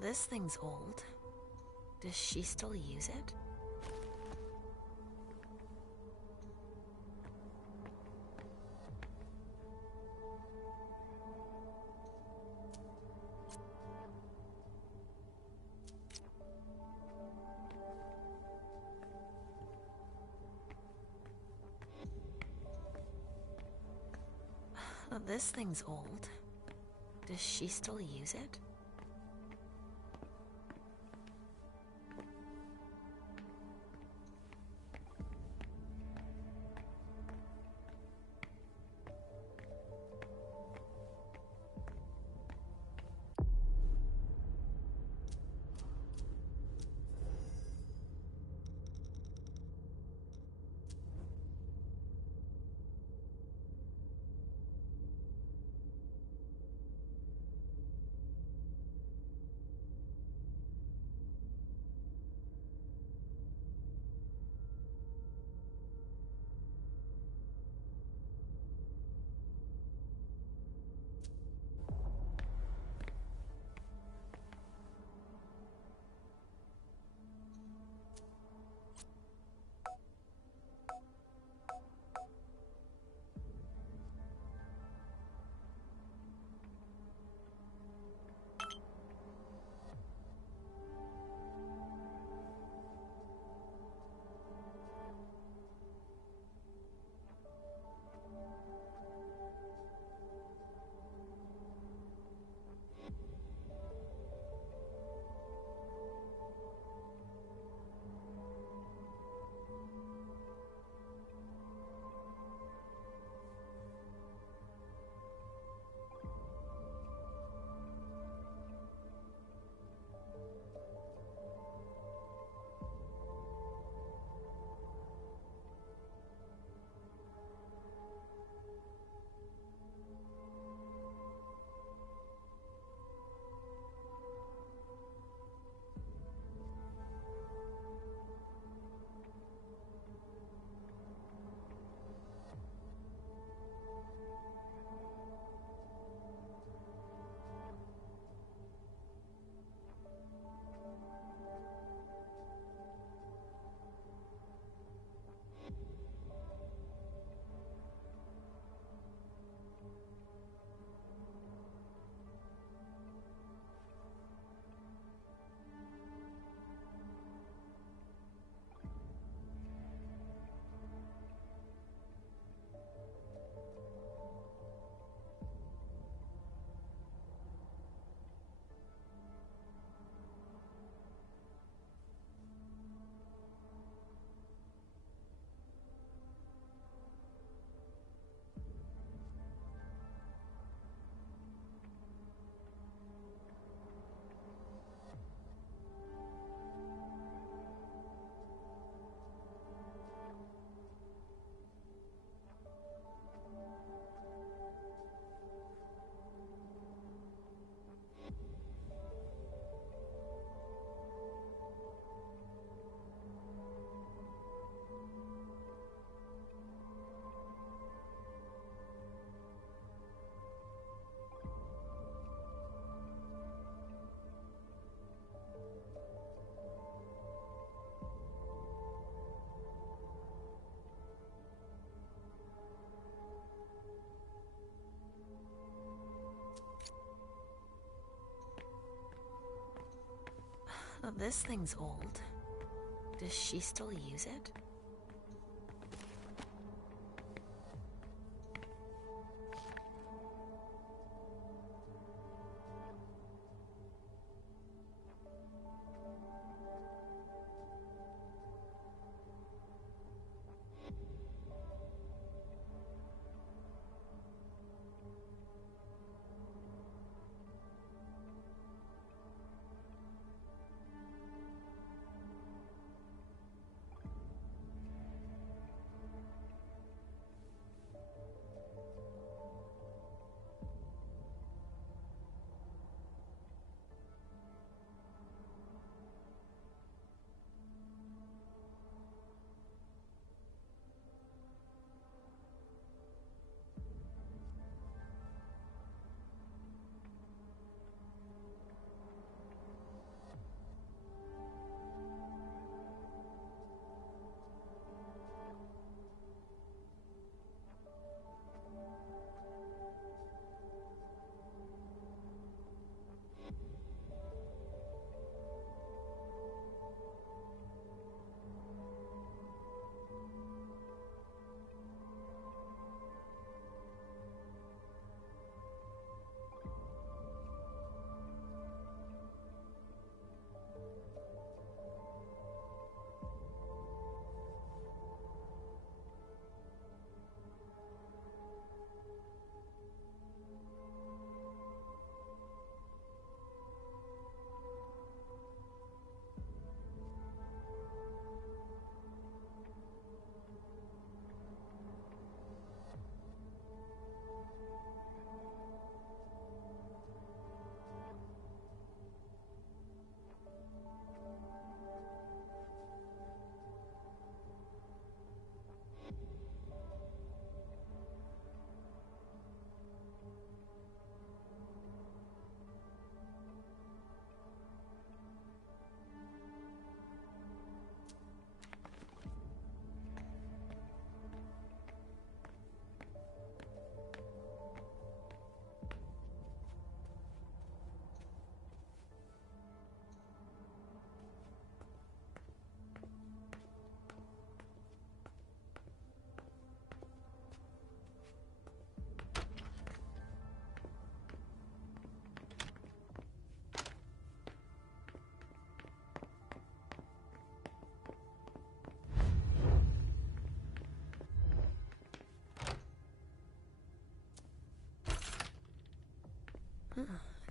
This thing's old. Does she still use it? This thing's old. Does she still use it? Oh, this thing's old. Does she still use it?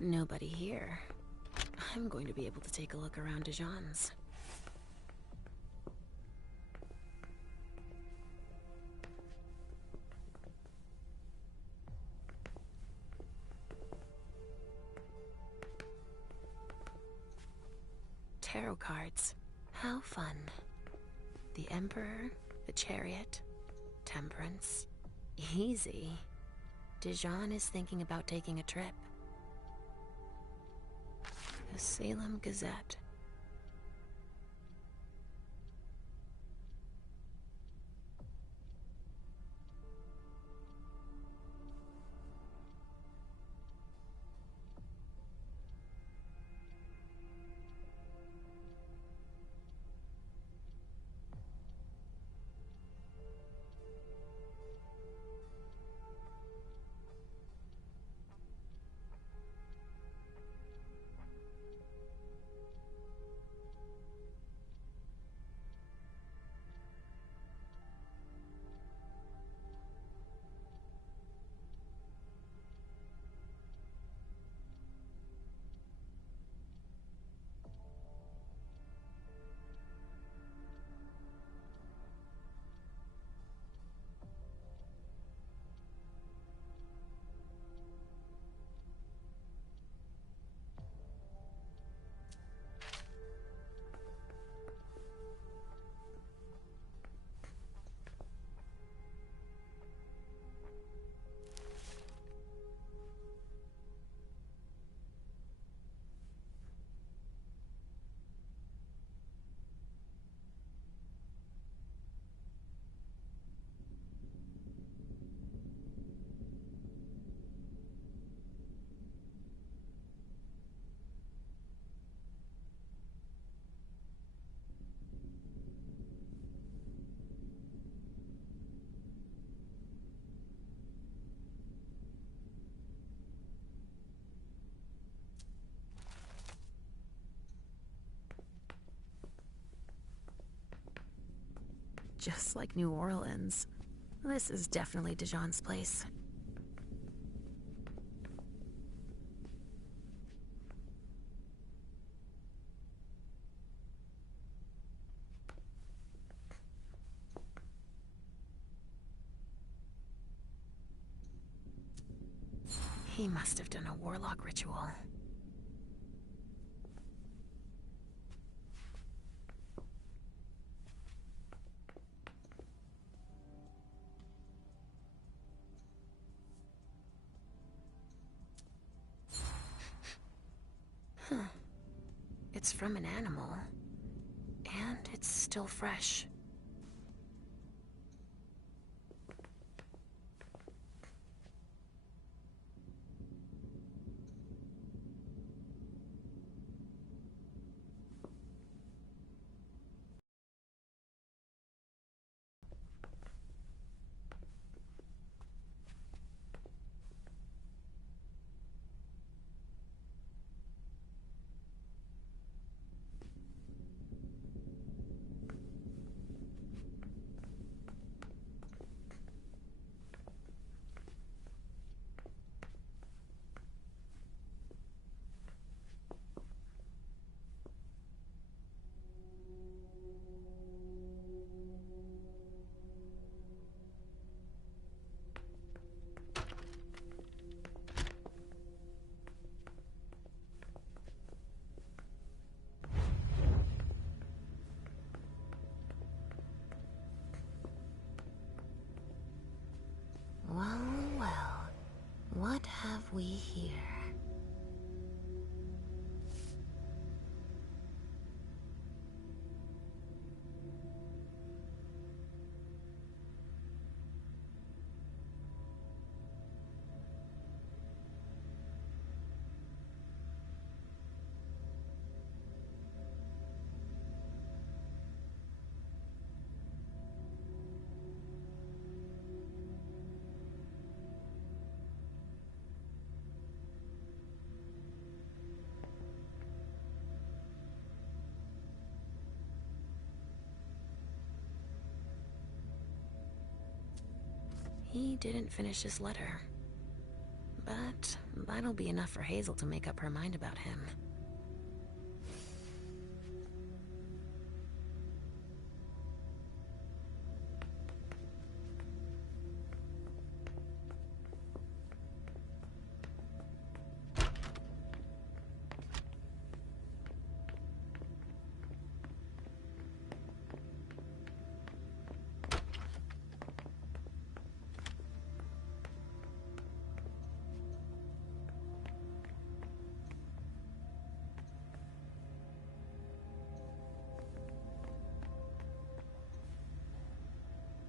Nobody here. I'm going to be able to take a look around Dijon's. Tarot cards. How fun. The Emperor, the Chariot, Temperance. Easy. Dijon is thinking about taking a trip. The Salem Gazette. just like New Orleans. This is definitely Dijon's place. He must have done a warlock ritual. Huh. It's from an animal. And it's still fresh. Well, well, what have we here? He didn't finish his letter. But that'll be enough for Hazel to make up her mind about him.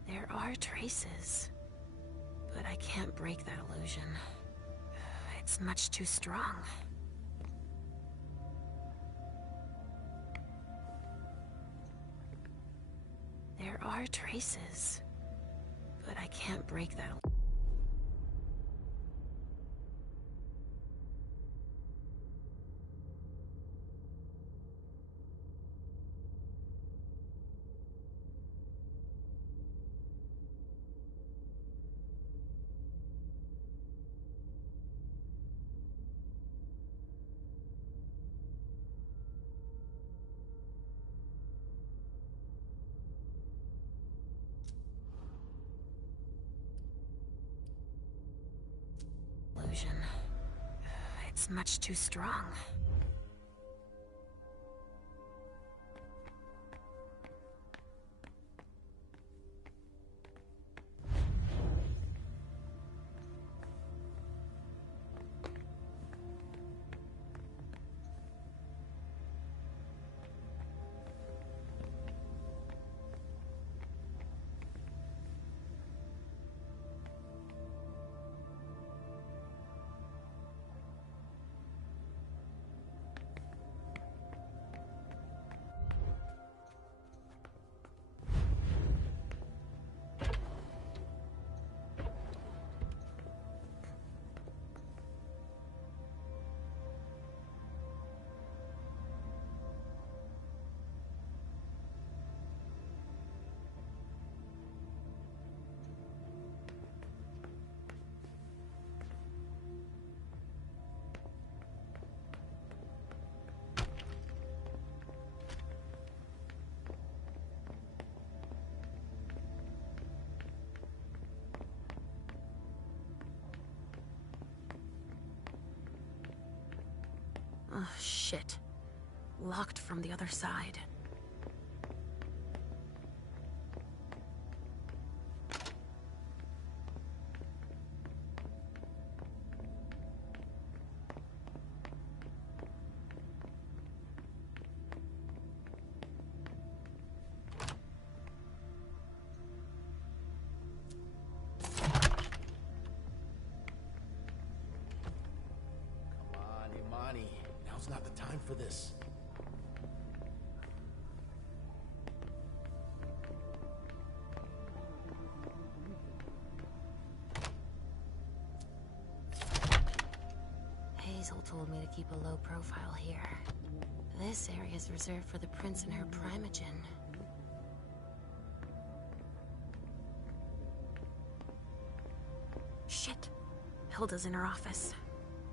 There are traces, but I can't break that illusion. It's much too strong. There are traces, but I can't break that. Illusion. It's much too strong. Oh, shit. Locked from the other side. Now's not the time for this. Hazel told me to keep a low profile here. This area is reserved for the prince and her primogen. Shit. Hilda's in her office.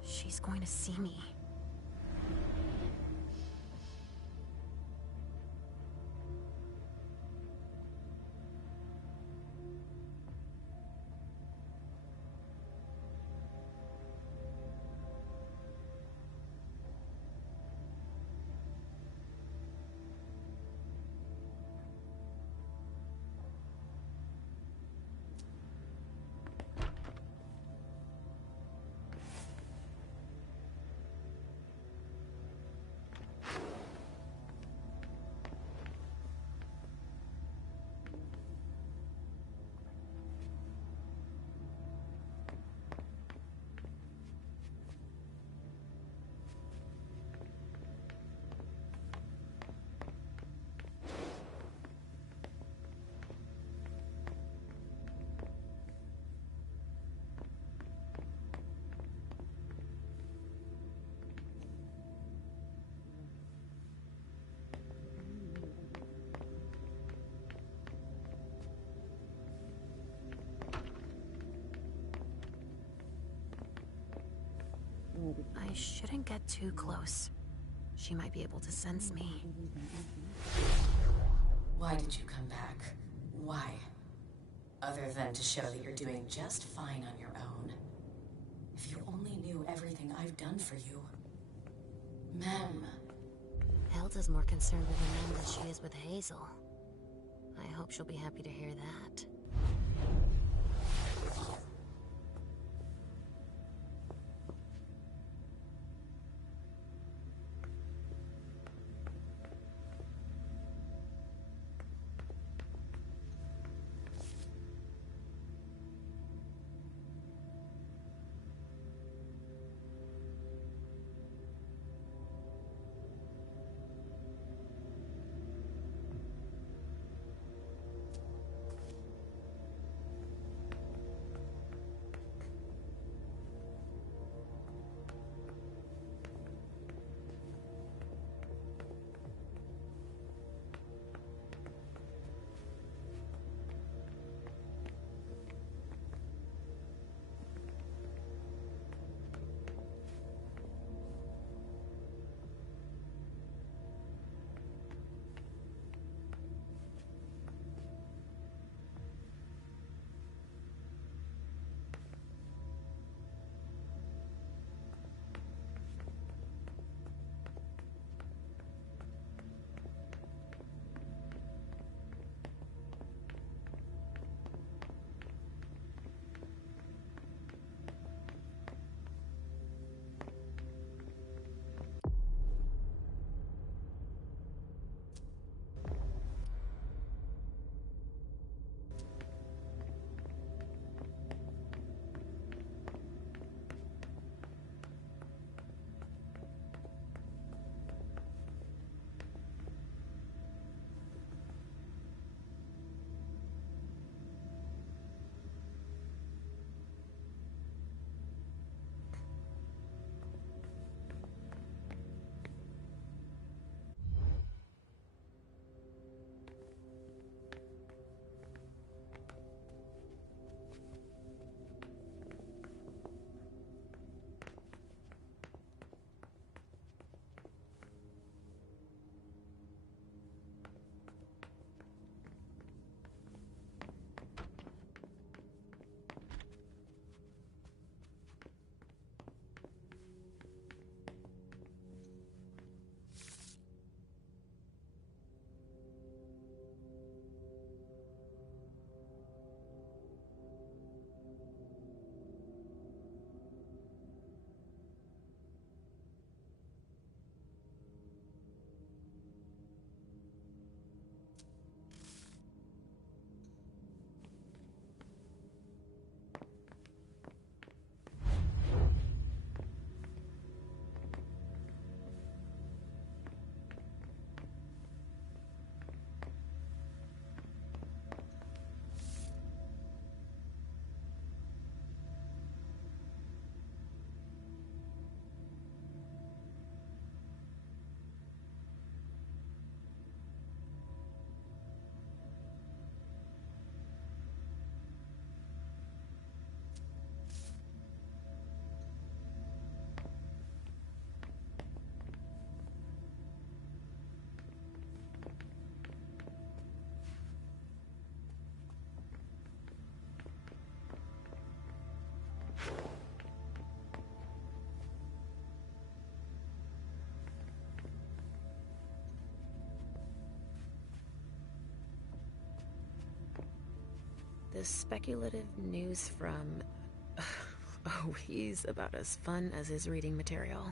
She's going to see me. I shouldn't get too close. She might be able to sense me. Why did you come back? Why? Other than to show that you're doing just fine on your own. If you only knew everything I've done for you. Mem. Hilda's more concerned with the men than she is with Hazel. I hope she'll be happy to hear that. The speculative news from... Oh, he's about as fun as his reading material.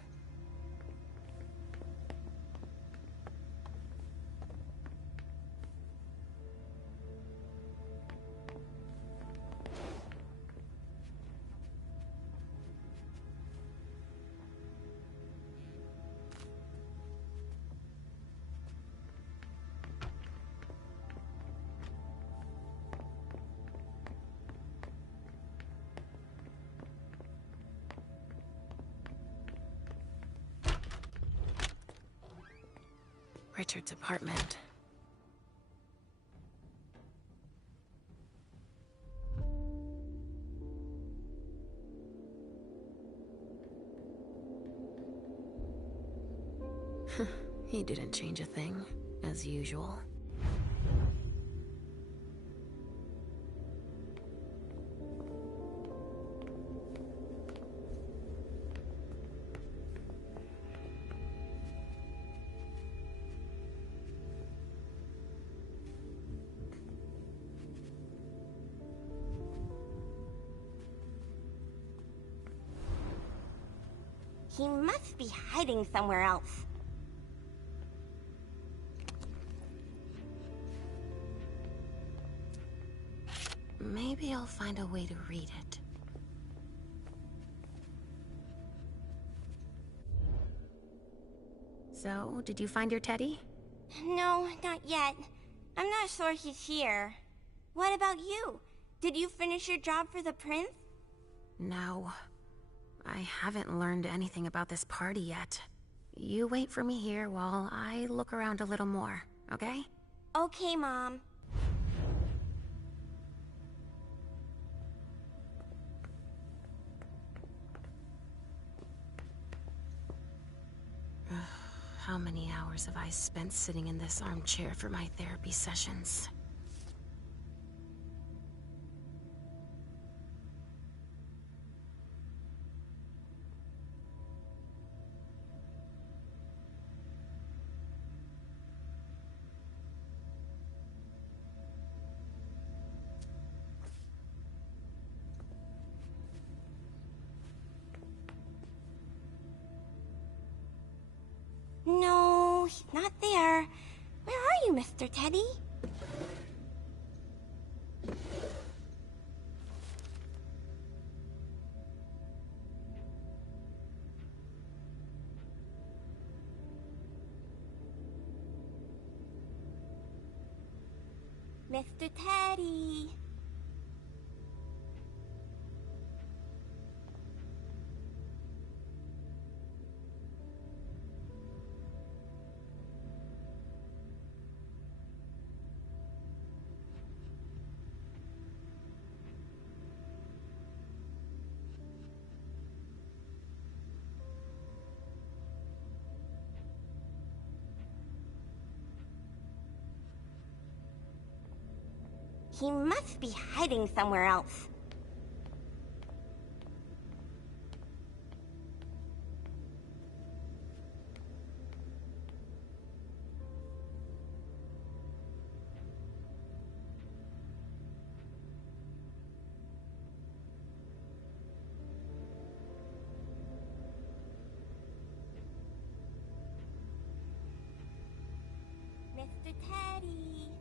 Richard's apartment. He didn't change a thing, as usual. He must be hiding somewhere else. Maybe I'll find a way to read it. So, did you find your teddy? No, not yet. I'm not sure he's here. What about you? Did you finish your job for the prince? No. I haven't learned anything about this party yet. You wait for me here while I look around a little more, okay? Okay, Mom. How many hours have I spent sitting in this armchair for my therapy sessions? No, he's not there. Where are you, Mr. Teddy? Mr. Teddy. He must be hiding somewhere else. Mr. Teddy.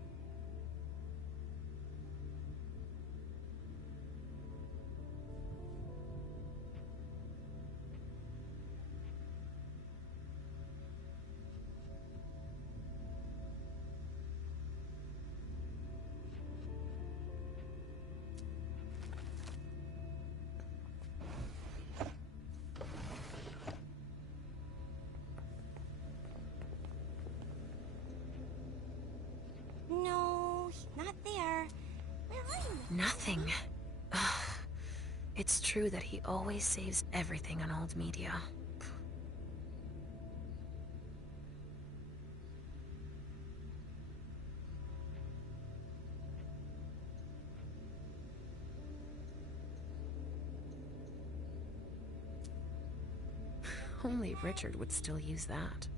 No, he's not there. Where are you? Nothing. It's true that he always saves everything on old media. Only Richard would still use that.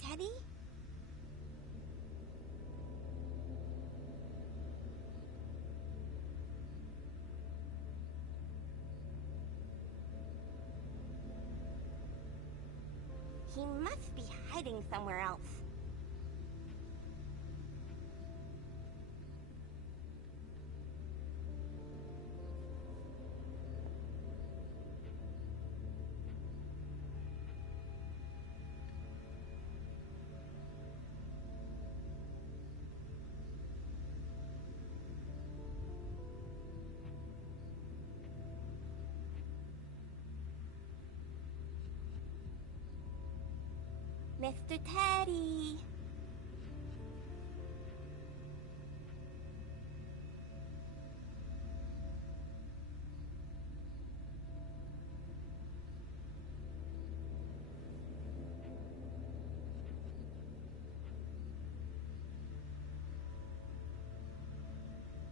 Teddy? He must be hiding somewhere else. Mr. Teddy!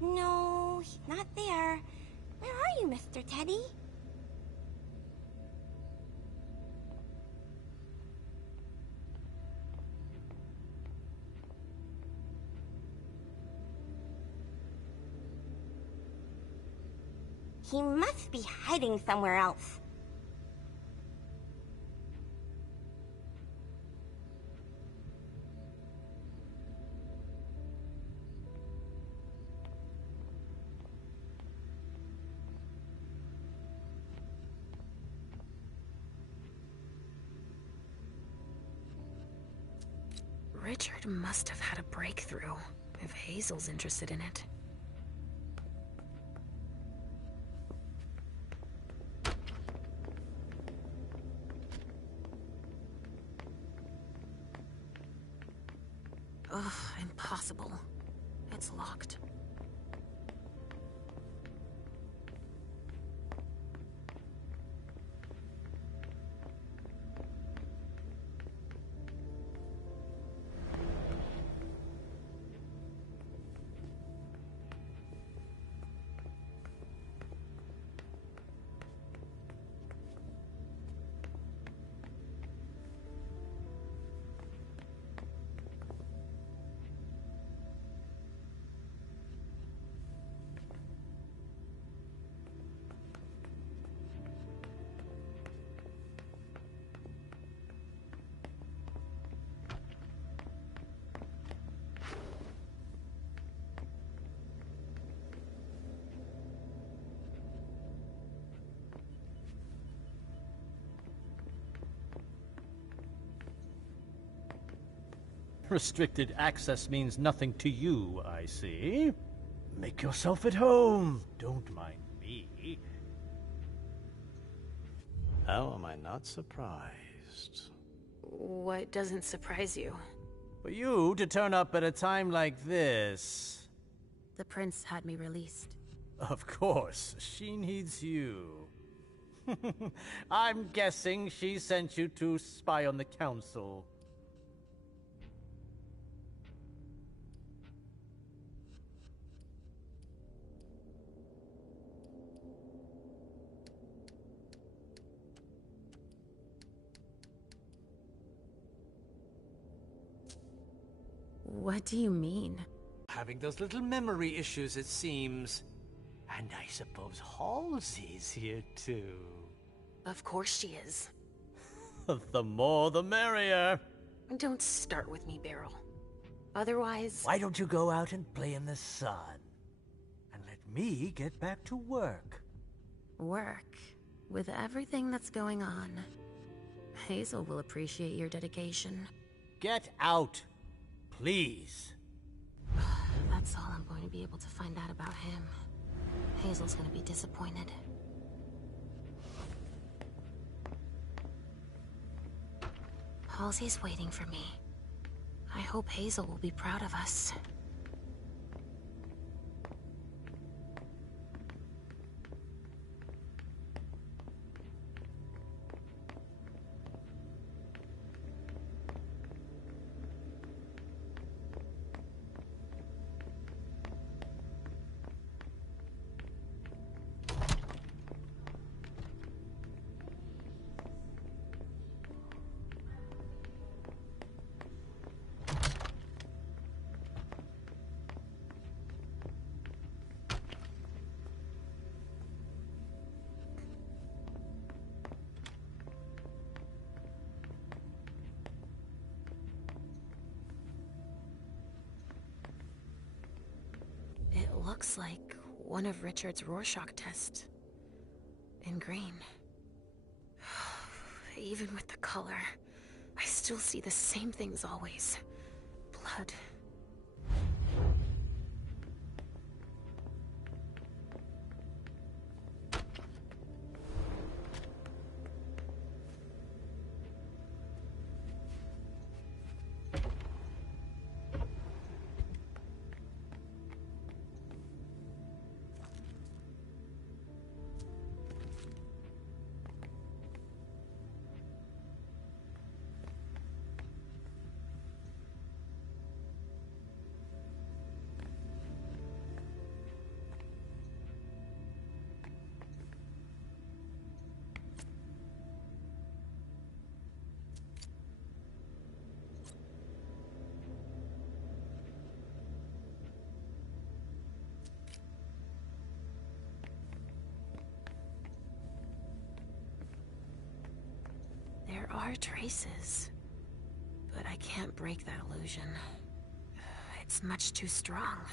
No, he's not there. Where are you, Mr. Teddy? He must be hiding somewhere else. Richard must have had a breakthrough, if Hazel's interested in it. Ugh, impossible. It's locked. Restricted access means nothing to you, I see. Make yourself at home. Don't mind me. How am I not surprised? What doesn't surprise you? For you to turn up at a time like this. The prince had me released. Of course, she needs you. I'm guessing she sent you to spy on the council. What do you mean? Having those little memory issues, it seems. And I suppose Halsey's here too. Of course she is. The more the merrier. Don't start with me, Beryl. Otherwise... Why don't you go out and play in the sun? And let me get back to work. Work? With everything that's going on, Hazel will appreciate your dedication. Get out, please. That's all I'm going to be able to find out about him. Hazel's gonna be disappointed. Halsey's waiting for me. I hope Hazel will be proud of us. looks like one of Richard's Rorschach tests. In green. Even with the color, I still see the same things always. Blood. There are traces, but I can't break that illusion. It's much too strong.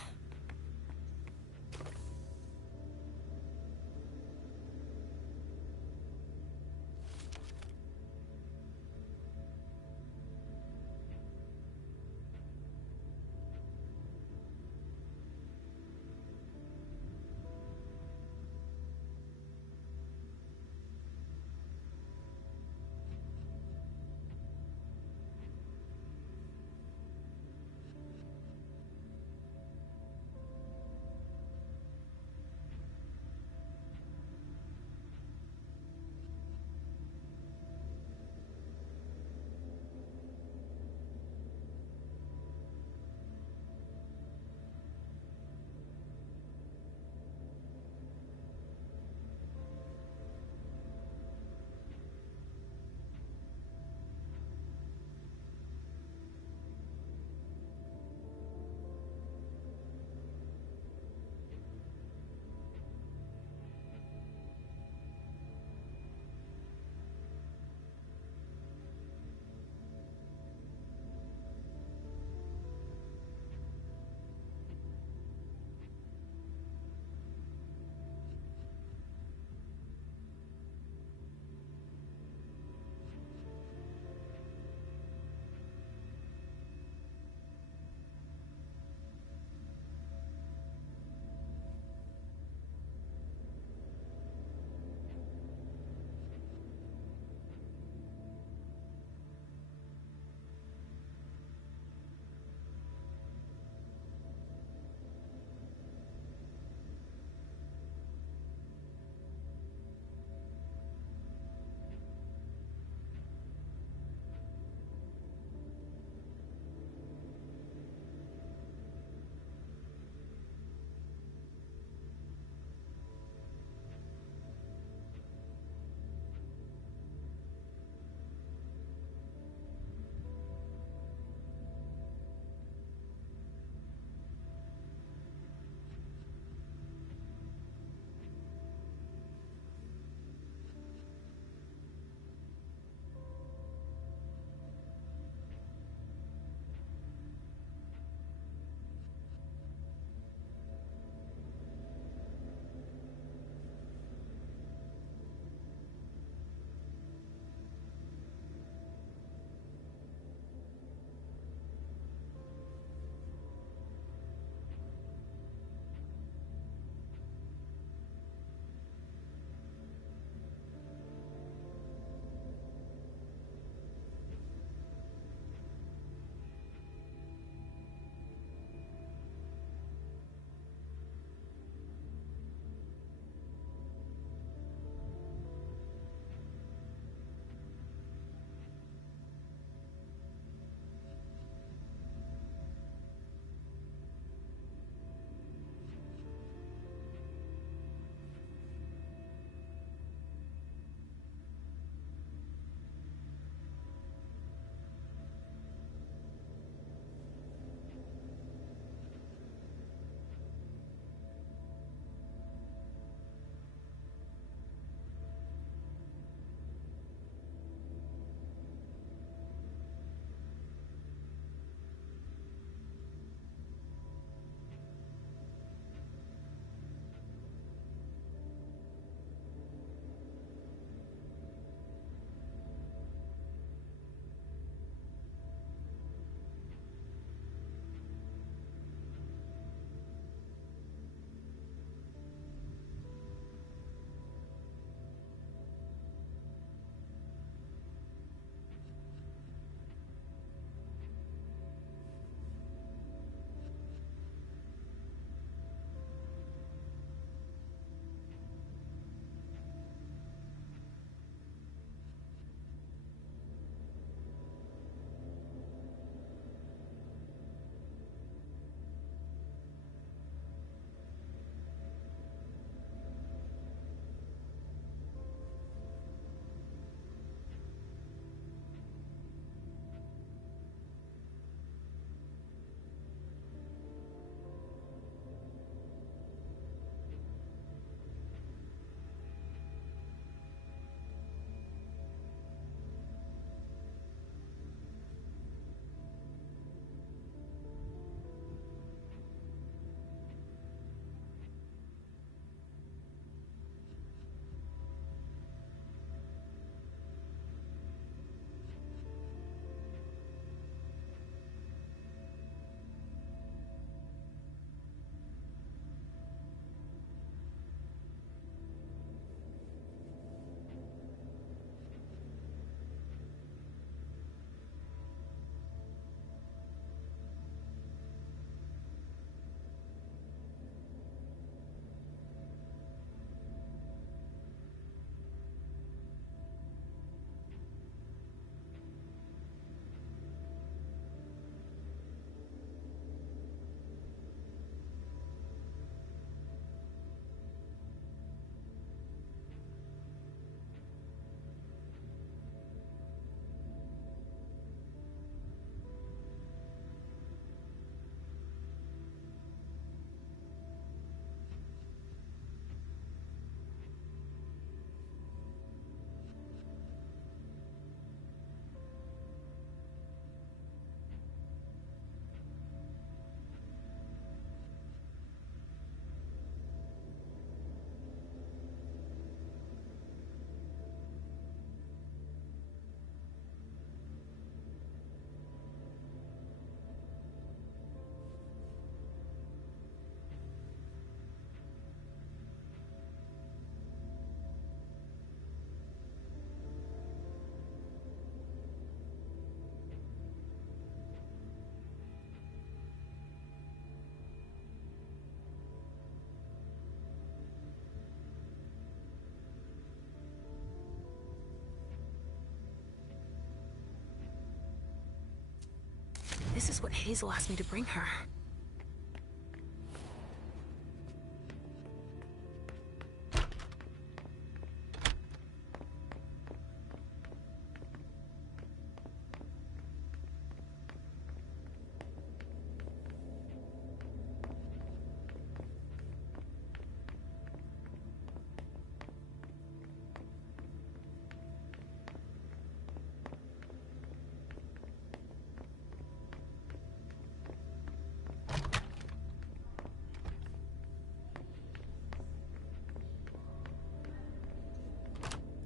This is what Hazel asked me to bring her.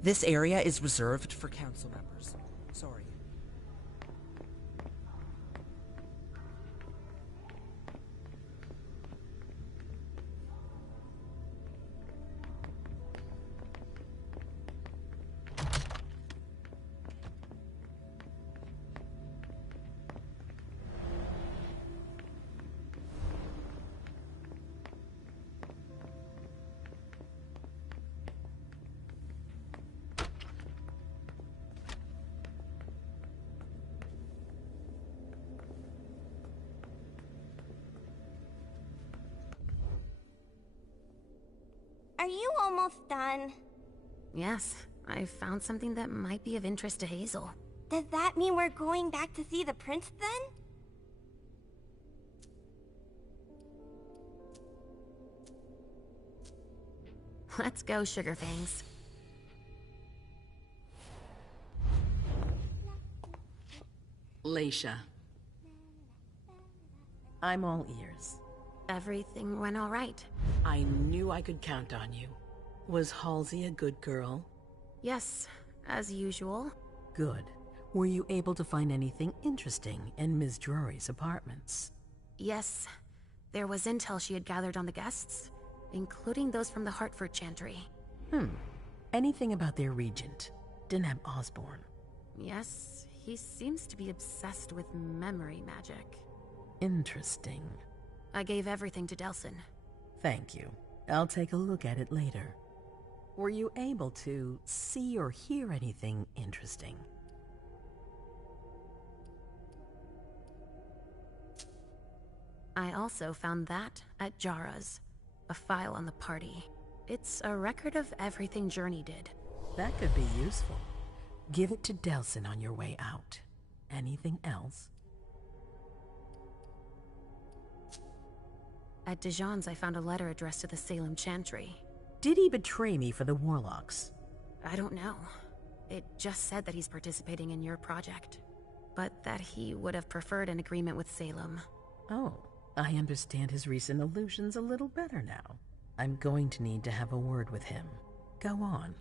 This area is reserved for council members. Sorry. Are you almost done? Yes, I found something that might be of interest to Hazel. Does that mean we're going back to see the prince then? Let's go, Sugarfangs. Leisha. I'm all ears. Everything went all right. I knew I could count on you. Was Halsey a good girl? Yes, as usual. Good. Were you able to find anything interesting in Ms. Drury's apartments? Yes. There was intel she had gathered on the guests, including those from the Hartford Chantry. Anything about their regent, Deneb Osborne? Yes, he seems to be obsessed with memory magic. Interesting. I gave everything to Delsin. Thank you. I'll take a look at it later. Were you able to see or hear anything interesting? I also found that at Jara's. A file on the party. It's a record of everything Journey did. That could be useful. Give it to Delsin on your way out. Anything else? At Dijon's, I found a letter addressed to the Salem Chantry. Did he betray me for the Warlocks? I don't know. It just said that he's participating in your project, but that he would have preferred an agreement with Salem. Oh, I understand his recent illusions a little better now. I'm going to need to have a word with him. Go on.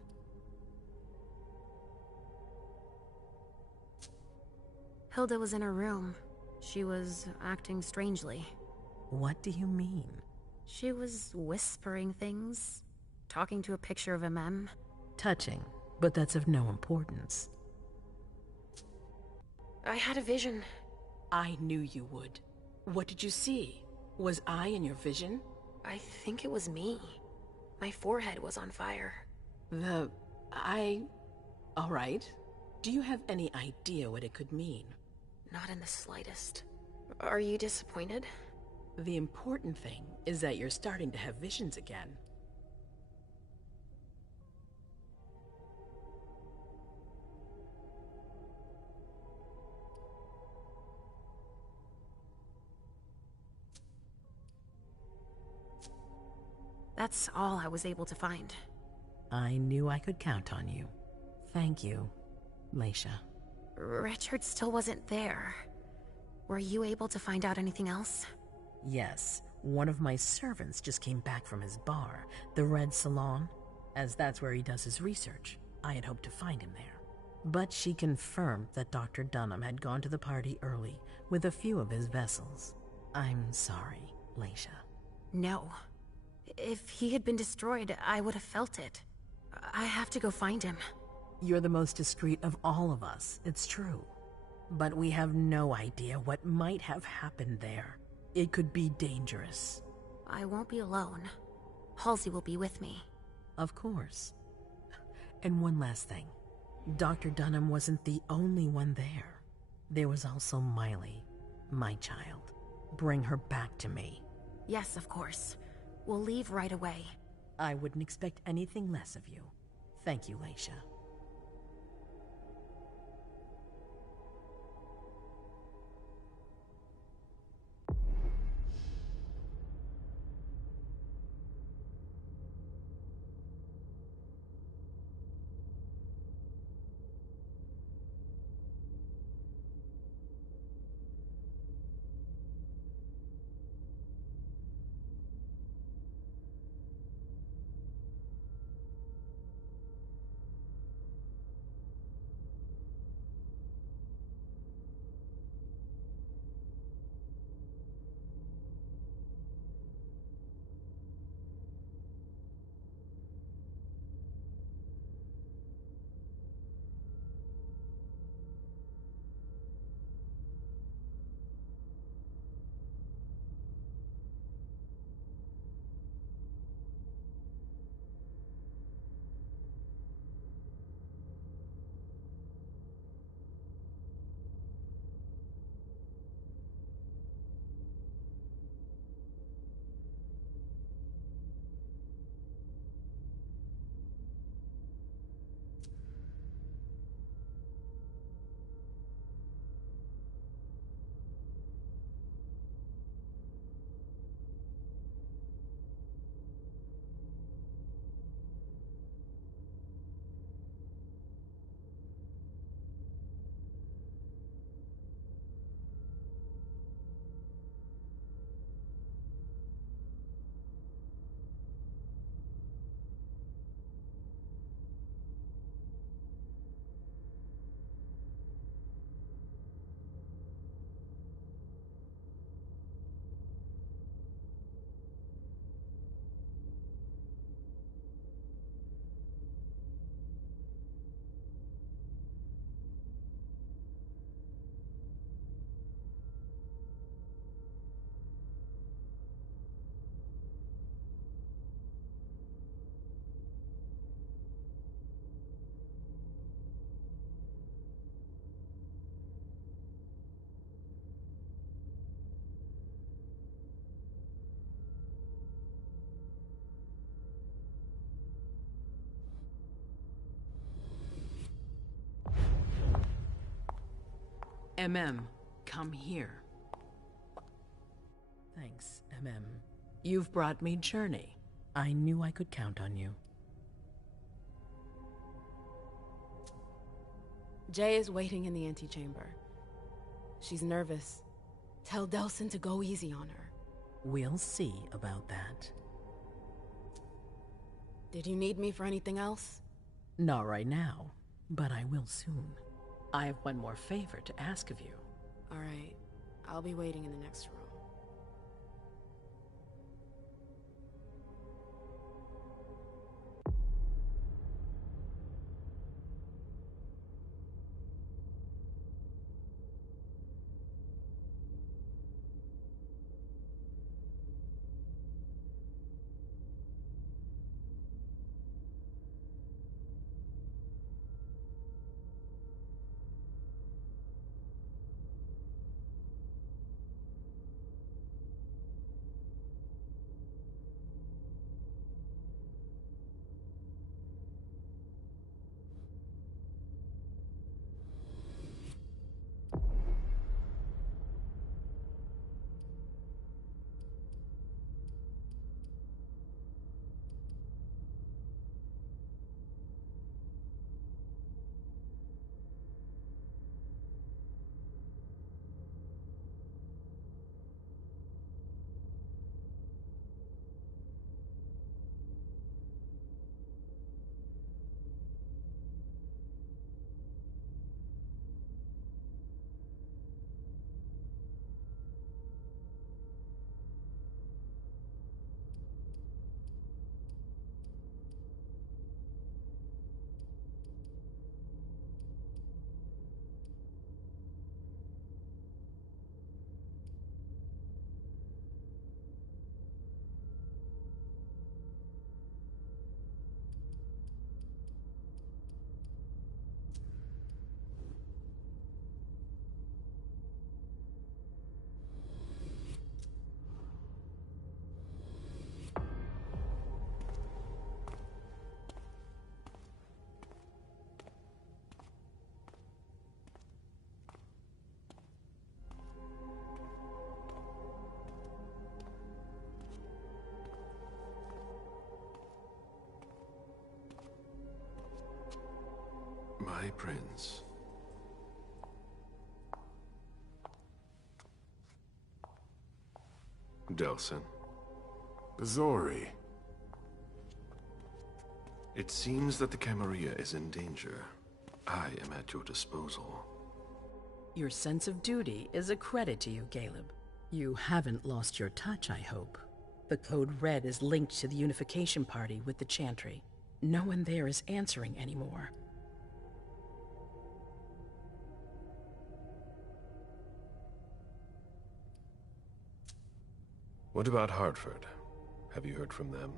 Hilda was in her room. She was acting strangely. What do you mean? She was whispering things, talking to a picture of MM. Touching, but that's of no importance. I had a vision. I knew you would. What did you see? Was I in your vision? I think it was me. My forehead was on fire. All right. Do you have any idea what it could mean? Not in the slightest. Are you disappointed? The important thing is that you're starting to have visions again. That's all I was able to find. I knew I could count on you. Thank you, Leisha. Richard still wasn't there. Were you able to find out anything else? Yes, one of my servants just came back from his bar, the Red Salon, as that's where he does his research. I had hoped to find him there. But she confirmed that Dr. Dunham had gone to the party early with a few of his vessels. I'm sorry, Leisha. No. If he had been destroyed, I would have felt it. I have to go find him. You're the most discreet of all of us, it's true. But we have no idea what might have happened there. It could be dangerous. I won't be alone. Halsey will be with me. Of course. And one last thing. Dr. Dunham wasn't the only one there. There was also Miley. My child, bring her back to me. Yes, of course. We'll leave right away. I wouldn't expect anything less of you. Thank you, Leisha. Come here. Thanks, You've brought me Journey. I knew I could count on you. Jay is waiting in the antechamber. She's nervous. Tell Delsin to go easy on her. We'll see about that. Did you need me for anything else? Not right now, but I will soon. I have one more favor to ask of you. All right. I'll be waiting in the next room. my prince. Delsin. Bazori. It seems that the Camarilla is in danger. I am at your disposal. Your sense of duty is a credit to you, Caleb. You haven't lost your touch, I hope. The Code Red is linked to the Unification Party with the Chantry. No one there is answering anymore. What about Hartford? Have you heard from them?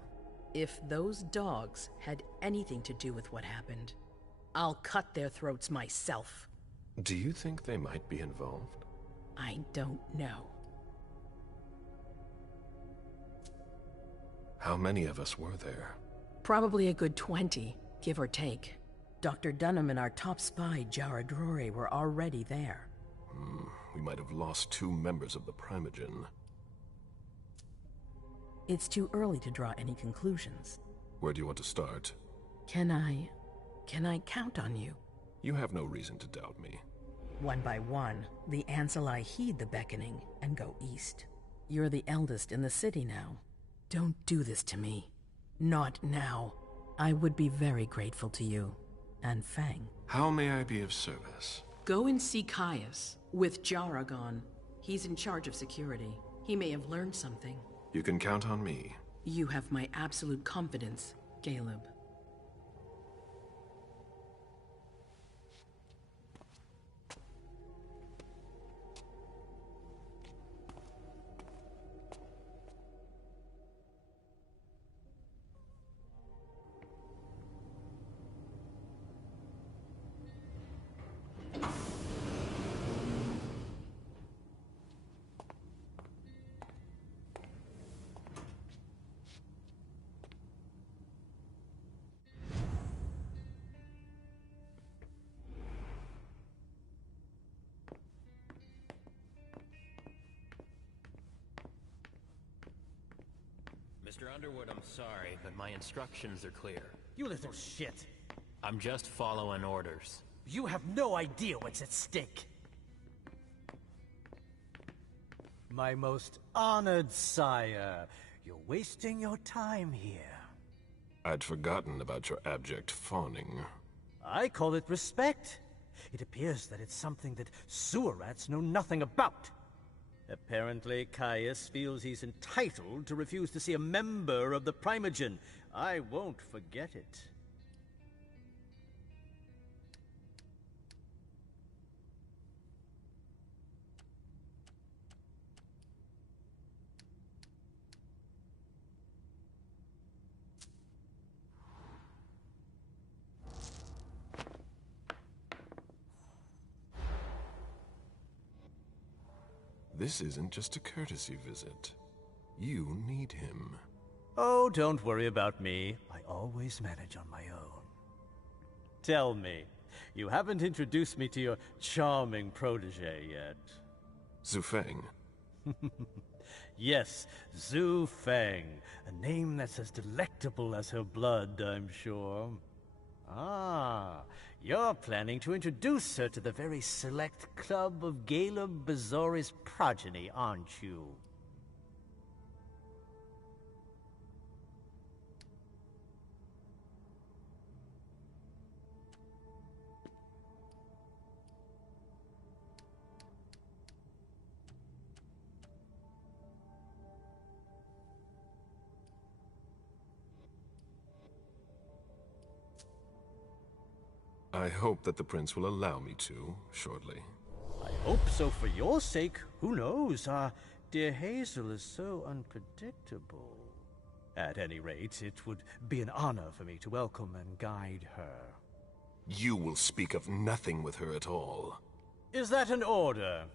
If those dogs had anything to do with what happened, I'll cut their throats myself. Do you think they might be involved? I don't know. How many of us were there? Probably a good 20, give or take. Dr. Dunham and our top spy, Jara Drory, were already there. We might have lost 2 members of the Primogen. It's too early to draw any conclusions. Where do you want to start? Can I count on you? You have no reason to doubt me. One by one, the Ancillai heed the beckoning and go east. You're the eldest in the city now. Don't do this to me. Not now. I would be very grateful to you. And Fang. How may I be of service? Go and see Caius, with Jara gone. He's in charge of security. He may have learned something. You can count on me. You have my absolute confidence, Caleb. Mr. Underwood, I'm sorry, but my instructions are clear. You little shit. I'm just following orders. You have no idea what's at stake. My most honored sire, you're wasting your time here. I'd forgotten about your abject fawning. I call it respect. It appears that it's something that sewer rats know nothing about. Apparently, Caius feels he's entitled to refuse to see a member of the Primogen. I won't forget it. This isn't just a courtesy visit. You need him. Oh, don't worry about me. I always manage on my own. Tell me, you haven't introduced me to your charming protege yet. Zhu Feng. Yes, Zhu Feng. A name that's as delectable as her blood, I'm sure. Ah, you're planning to introduce her to the very select club of Caleb Bazori's progeny, aren't you? I hope that the prince will allow me to, shortly. I hope so for your sake. Who knows? Dear Hazel is so unpredictable. At any rate, it would be an honor for me to welcome and guide her. You will speak of nothing with her at all. Is that an order?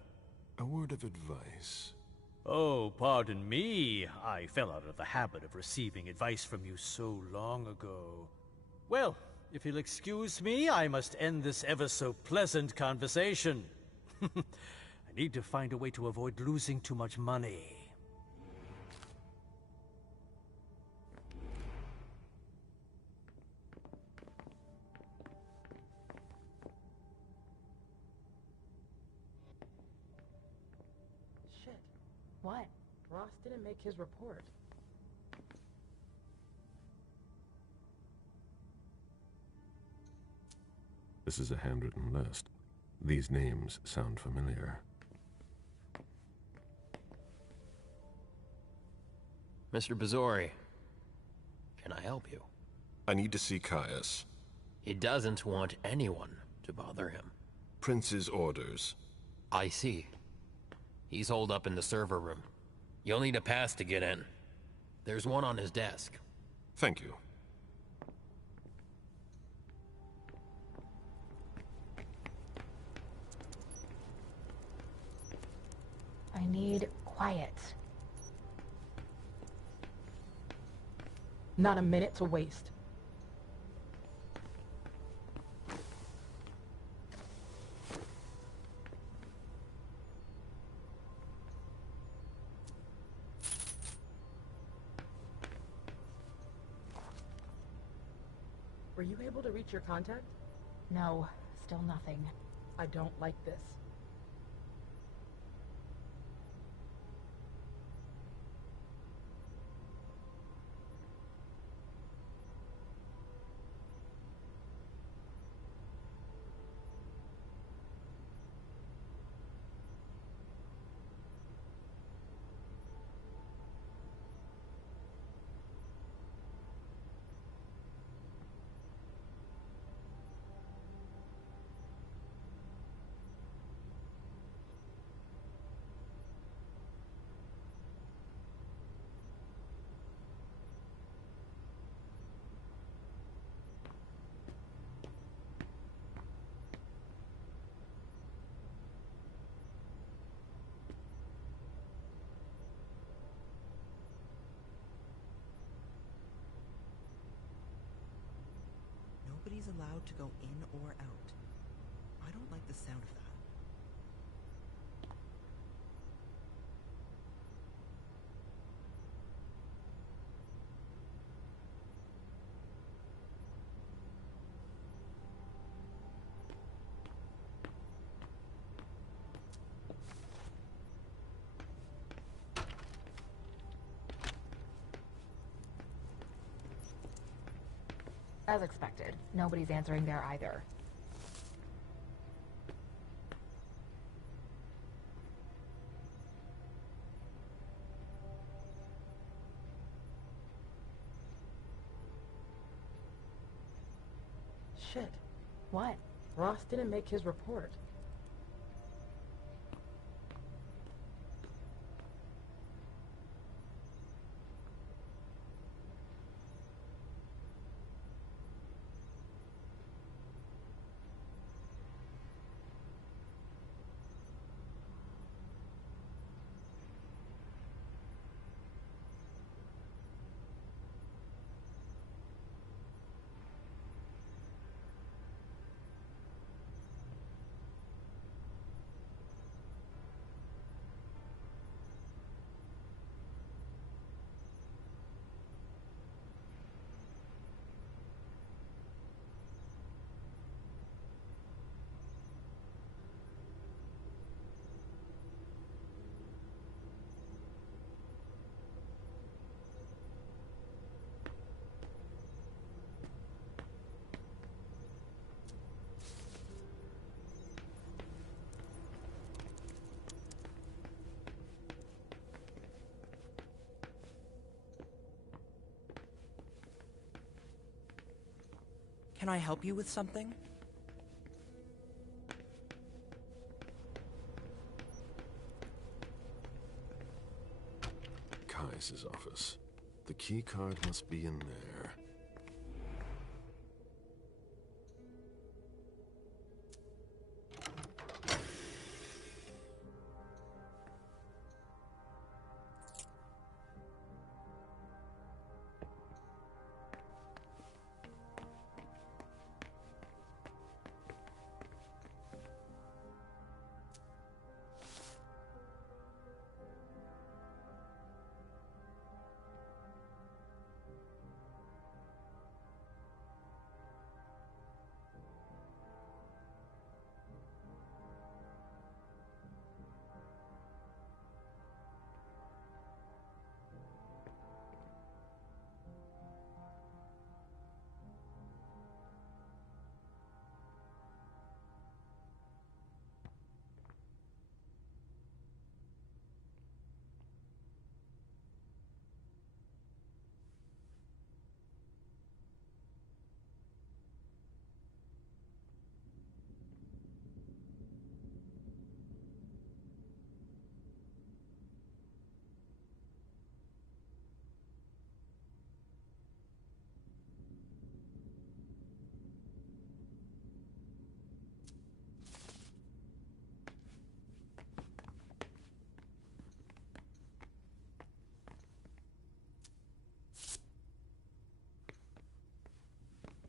A word of advice. Oh, pardon me. I fell out of the habit of receiving advice from you so long ago. Well, if you'll excuse me, I must end this ever-so-pleasant conversation. I need to find a way to avoid losing too much money. What? Ross didn't make his report. This is a handwritten list. These names sound familiar. Mr. Bazzori, can I help you? I need to see Caius. He doesn't want anyone to bother him. Prince's orders. I see. He's holed up in the server room. You'll need a pass to get in. There's one on his desk. Thank you. I need quiet. Not a minute to waste. Were you able to reach your contact? No, still nothing. I don't like this. Nobody's allowed to go in or out. I don't like the sound of that. As expected, nobody's answering there either. Shit. What? Ross didn't make his report. Can I help you with something? Caius' office. The key card must be in there.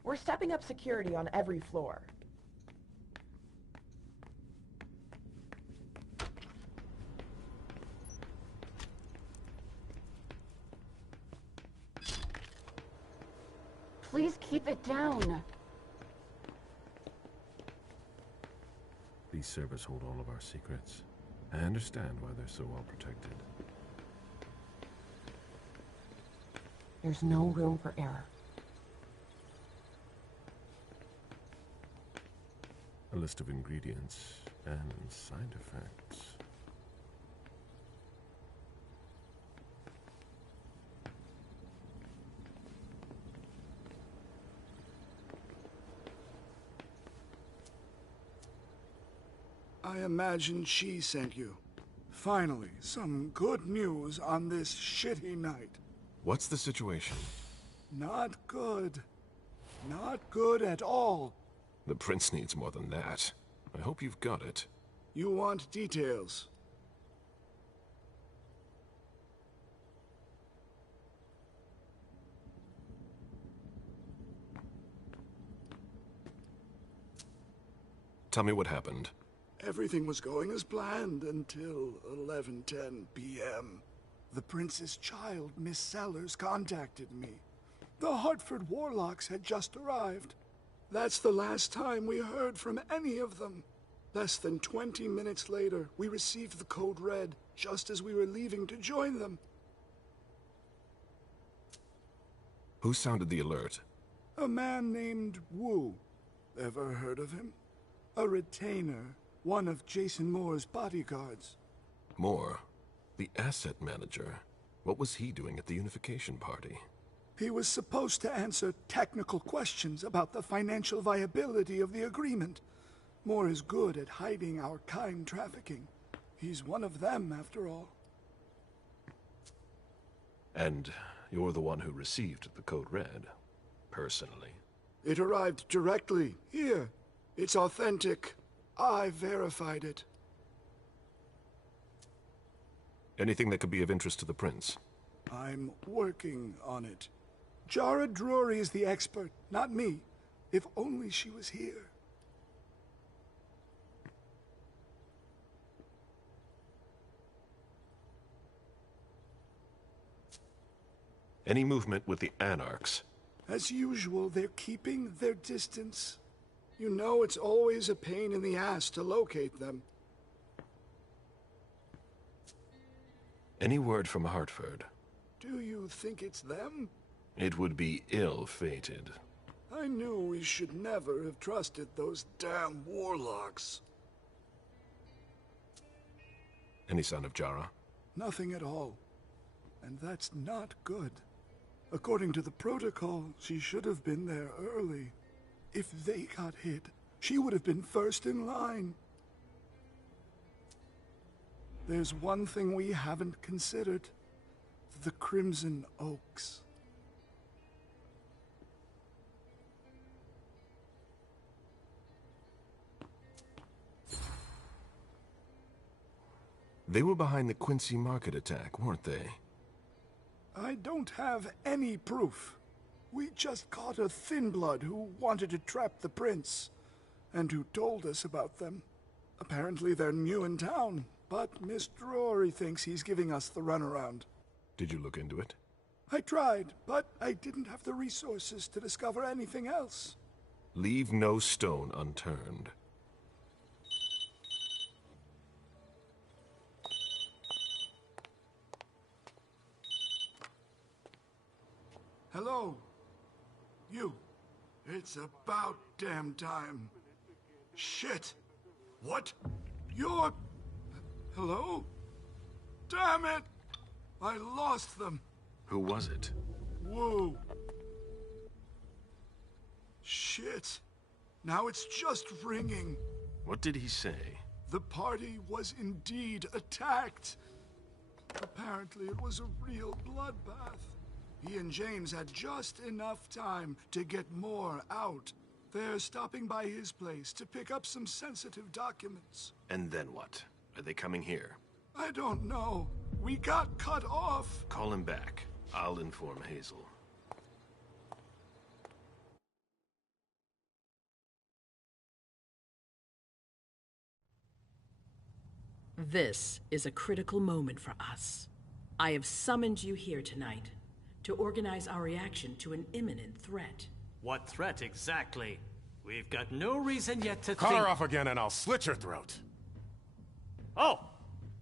We're stepping up security on every floor. Please keep it down. These servers hold all of our secrets. I understand why they're so well protected. There's no room for error. A list of ingredients and side effects. I imagine she sent you. Finally, some good news on this shitty night. What's the situation? Not good. Not good at all. The prince needs more than that. I hope you've got it. You want details. Tell me what happened. Everything was going as planned until 11:10 p.m. The prince's child, Miss Sellers, contacted me. The Hartford Warlocks had just arrived. That's the last time we heard from any of them. Less than 20 minutes later, we received the code red, just as we were leaving to join them. Who sounded the alert? A man named Wu. Ever heard of him? A retainer, one of Jason Moore's bodyguards. Moore? The asset manager? What was he doing at the unification party? He was supposed to answer technical questions about the financial viability of the agreement. Moore is good at hiding our kind trafficking. He's one of them, after all. And you're the one who received the code red, personally? It arrived directly, here. It's authentic. I verified it. Anything that could be of interest to the prince? I'm working on it. Jara Drury is the expert, not me. If only she was here. Any movement with the Anarchs? As usual, they're keeping their distance. You know it's always a pain in the ass to locate them. Any word from Hartford? Do you think it's them? It would be ill-fated. I knew we should never have trusted those damn warlocks. Any sign of Jara? Nothing at all. And that's not good. According to the protocol, she should have been there early. If they got hit, she would have been first in line. There's one thing we haven't considered. The Crimson Oaks. They were behind the Quincy Market attack, weren't they? I don't have any proof. We just caught a thin blood who wanted to trap the prince, and who told us about them. Apparently they're new in town, but Miss Drury thinks he's giving us the runaround. Did you look into it? I tried, but I didn't have the resources to discover anything else. Leave no stone unturned. Hello? You. It's about damn time. Shit. What? You're... Hello? Damn it! I lost them. Who was it? Whoa. Shit. Now it's just ringing. What did he say? The party was indeed attacked. Apparently it was a real bloodbath. He and James had just enough time to get more out. They're stopping by his place to pick up some sensitive documents. And then what? Are they coming here? I don't know. We got cut off. Call him back. I'll inform Hazel. This is a critical moment for us. I have summoned you here tonight to organize our reaction to an imminent threat. What threat exactly? We've got no reason yet to Cut think... her off again and I'll slit your throat. Oh!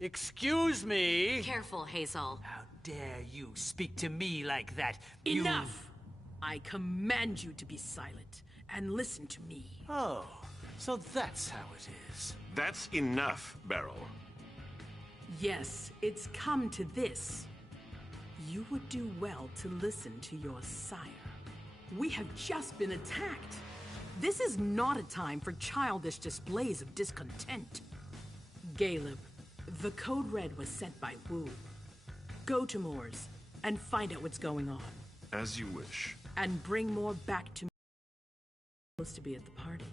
Excuse me! Careful, Hazel. How dare you speak to me like that? Enough! I command you to be silent and listen to me. Oh, so that's how it is. That's enough, Beryl. Yes, it's come to this. You would do well to listen to your sire. We have just been attacked. This is not a time for childish displays of discontent. Caleb, the code red was sent by Wu. Go to Moore's and find out what's going on. As you wish. And bring Moore back to me. He's supposed to be at the party.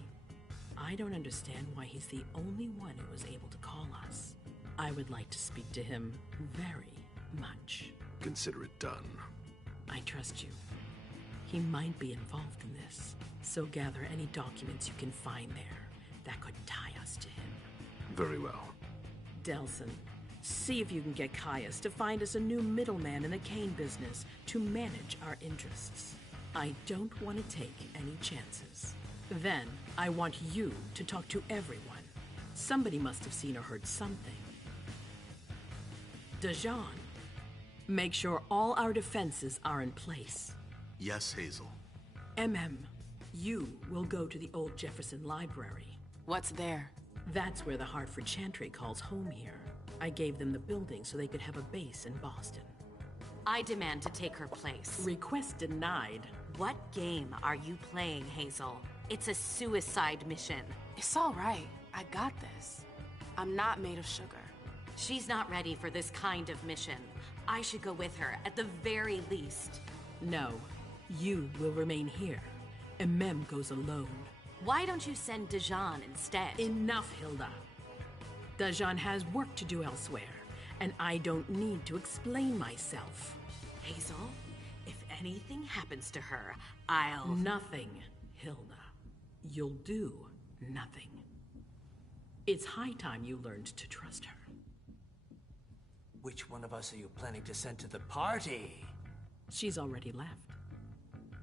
I don't understand why he's the only one who was able to call us. I would like to speak to him very much. Consider it done. I trust you. He might be involved in this, so gather any documents you can find there that could tie us to him. Very well. Delson, see if you can get Caius to find us a new middleman in the cane business to manage our interests. I don't want to take any chances. Then, I want you to talk to everyone. Somebody must have seen or heard something. Dajan, make sure all our defenses are in place. Yes, Hazel. You will go to the old Jefferson Library. What's there? That's where the Hartford Chantry calls home here. I gave them the building so they could have a base in Boston. I demand to take her place. Request denied. What game are you playing, Hazel? It's a suicide mission. It's all right. I got this. I'm not made of sugar. She's not ready for this kind of mission. I should go with her, at the very least. No, you will remain here. Goes alone. Why don't you send Dajan instead? Enough, Hilda. Dajan has work to do elsewhere, and I don't need to explain myself. Hazel, if anything happens to her, I'll... Nothing, Hilda. You'll do nothing. It's high time you learned to trust her. Which one of us are you planning to send to the party? She's already left.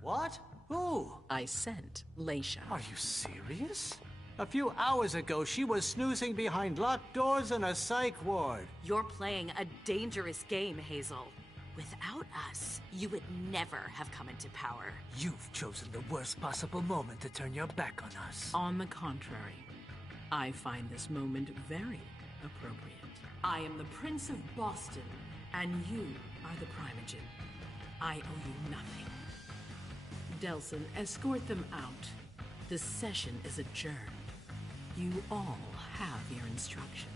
What? Who? I sent Leisha. Are you serious? A few hours ago, she was snoozing behind locked doors in a psych ward. You're playing a dangerous game, Hazel. Without us, you would never have come into power. You've chosen the worst possible moment to turn your back on us. On the contrary, I find this moment very appropriate. I am the Prince of Boston, and you are the Primogen. I owe you nothing. Delson, escort them out. The session is adjourned. You all have your instructions.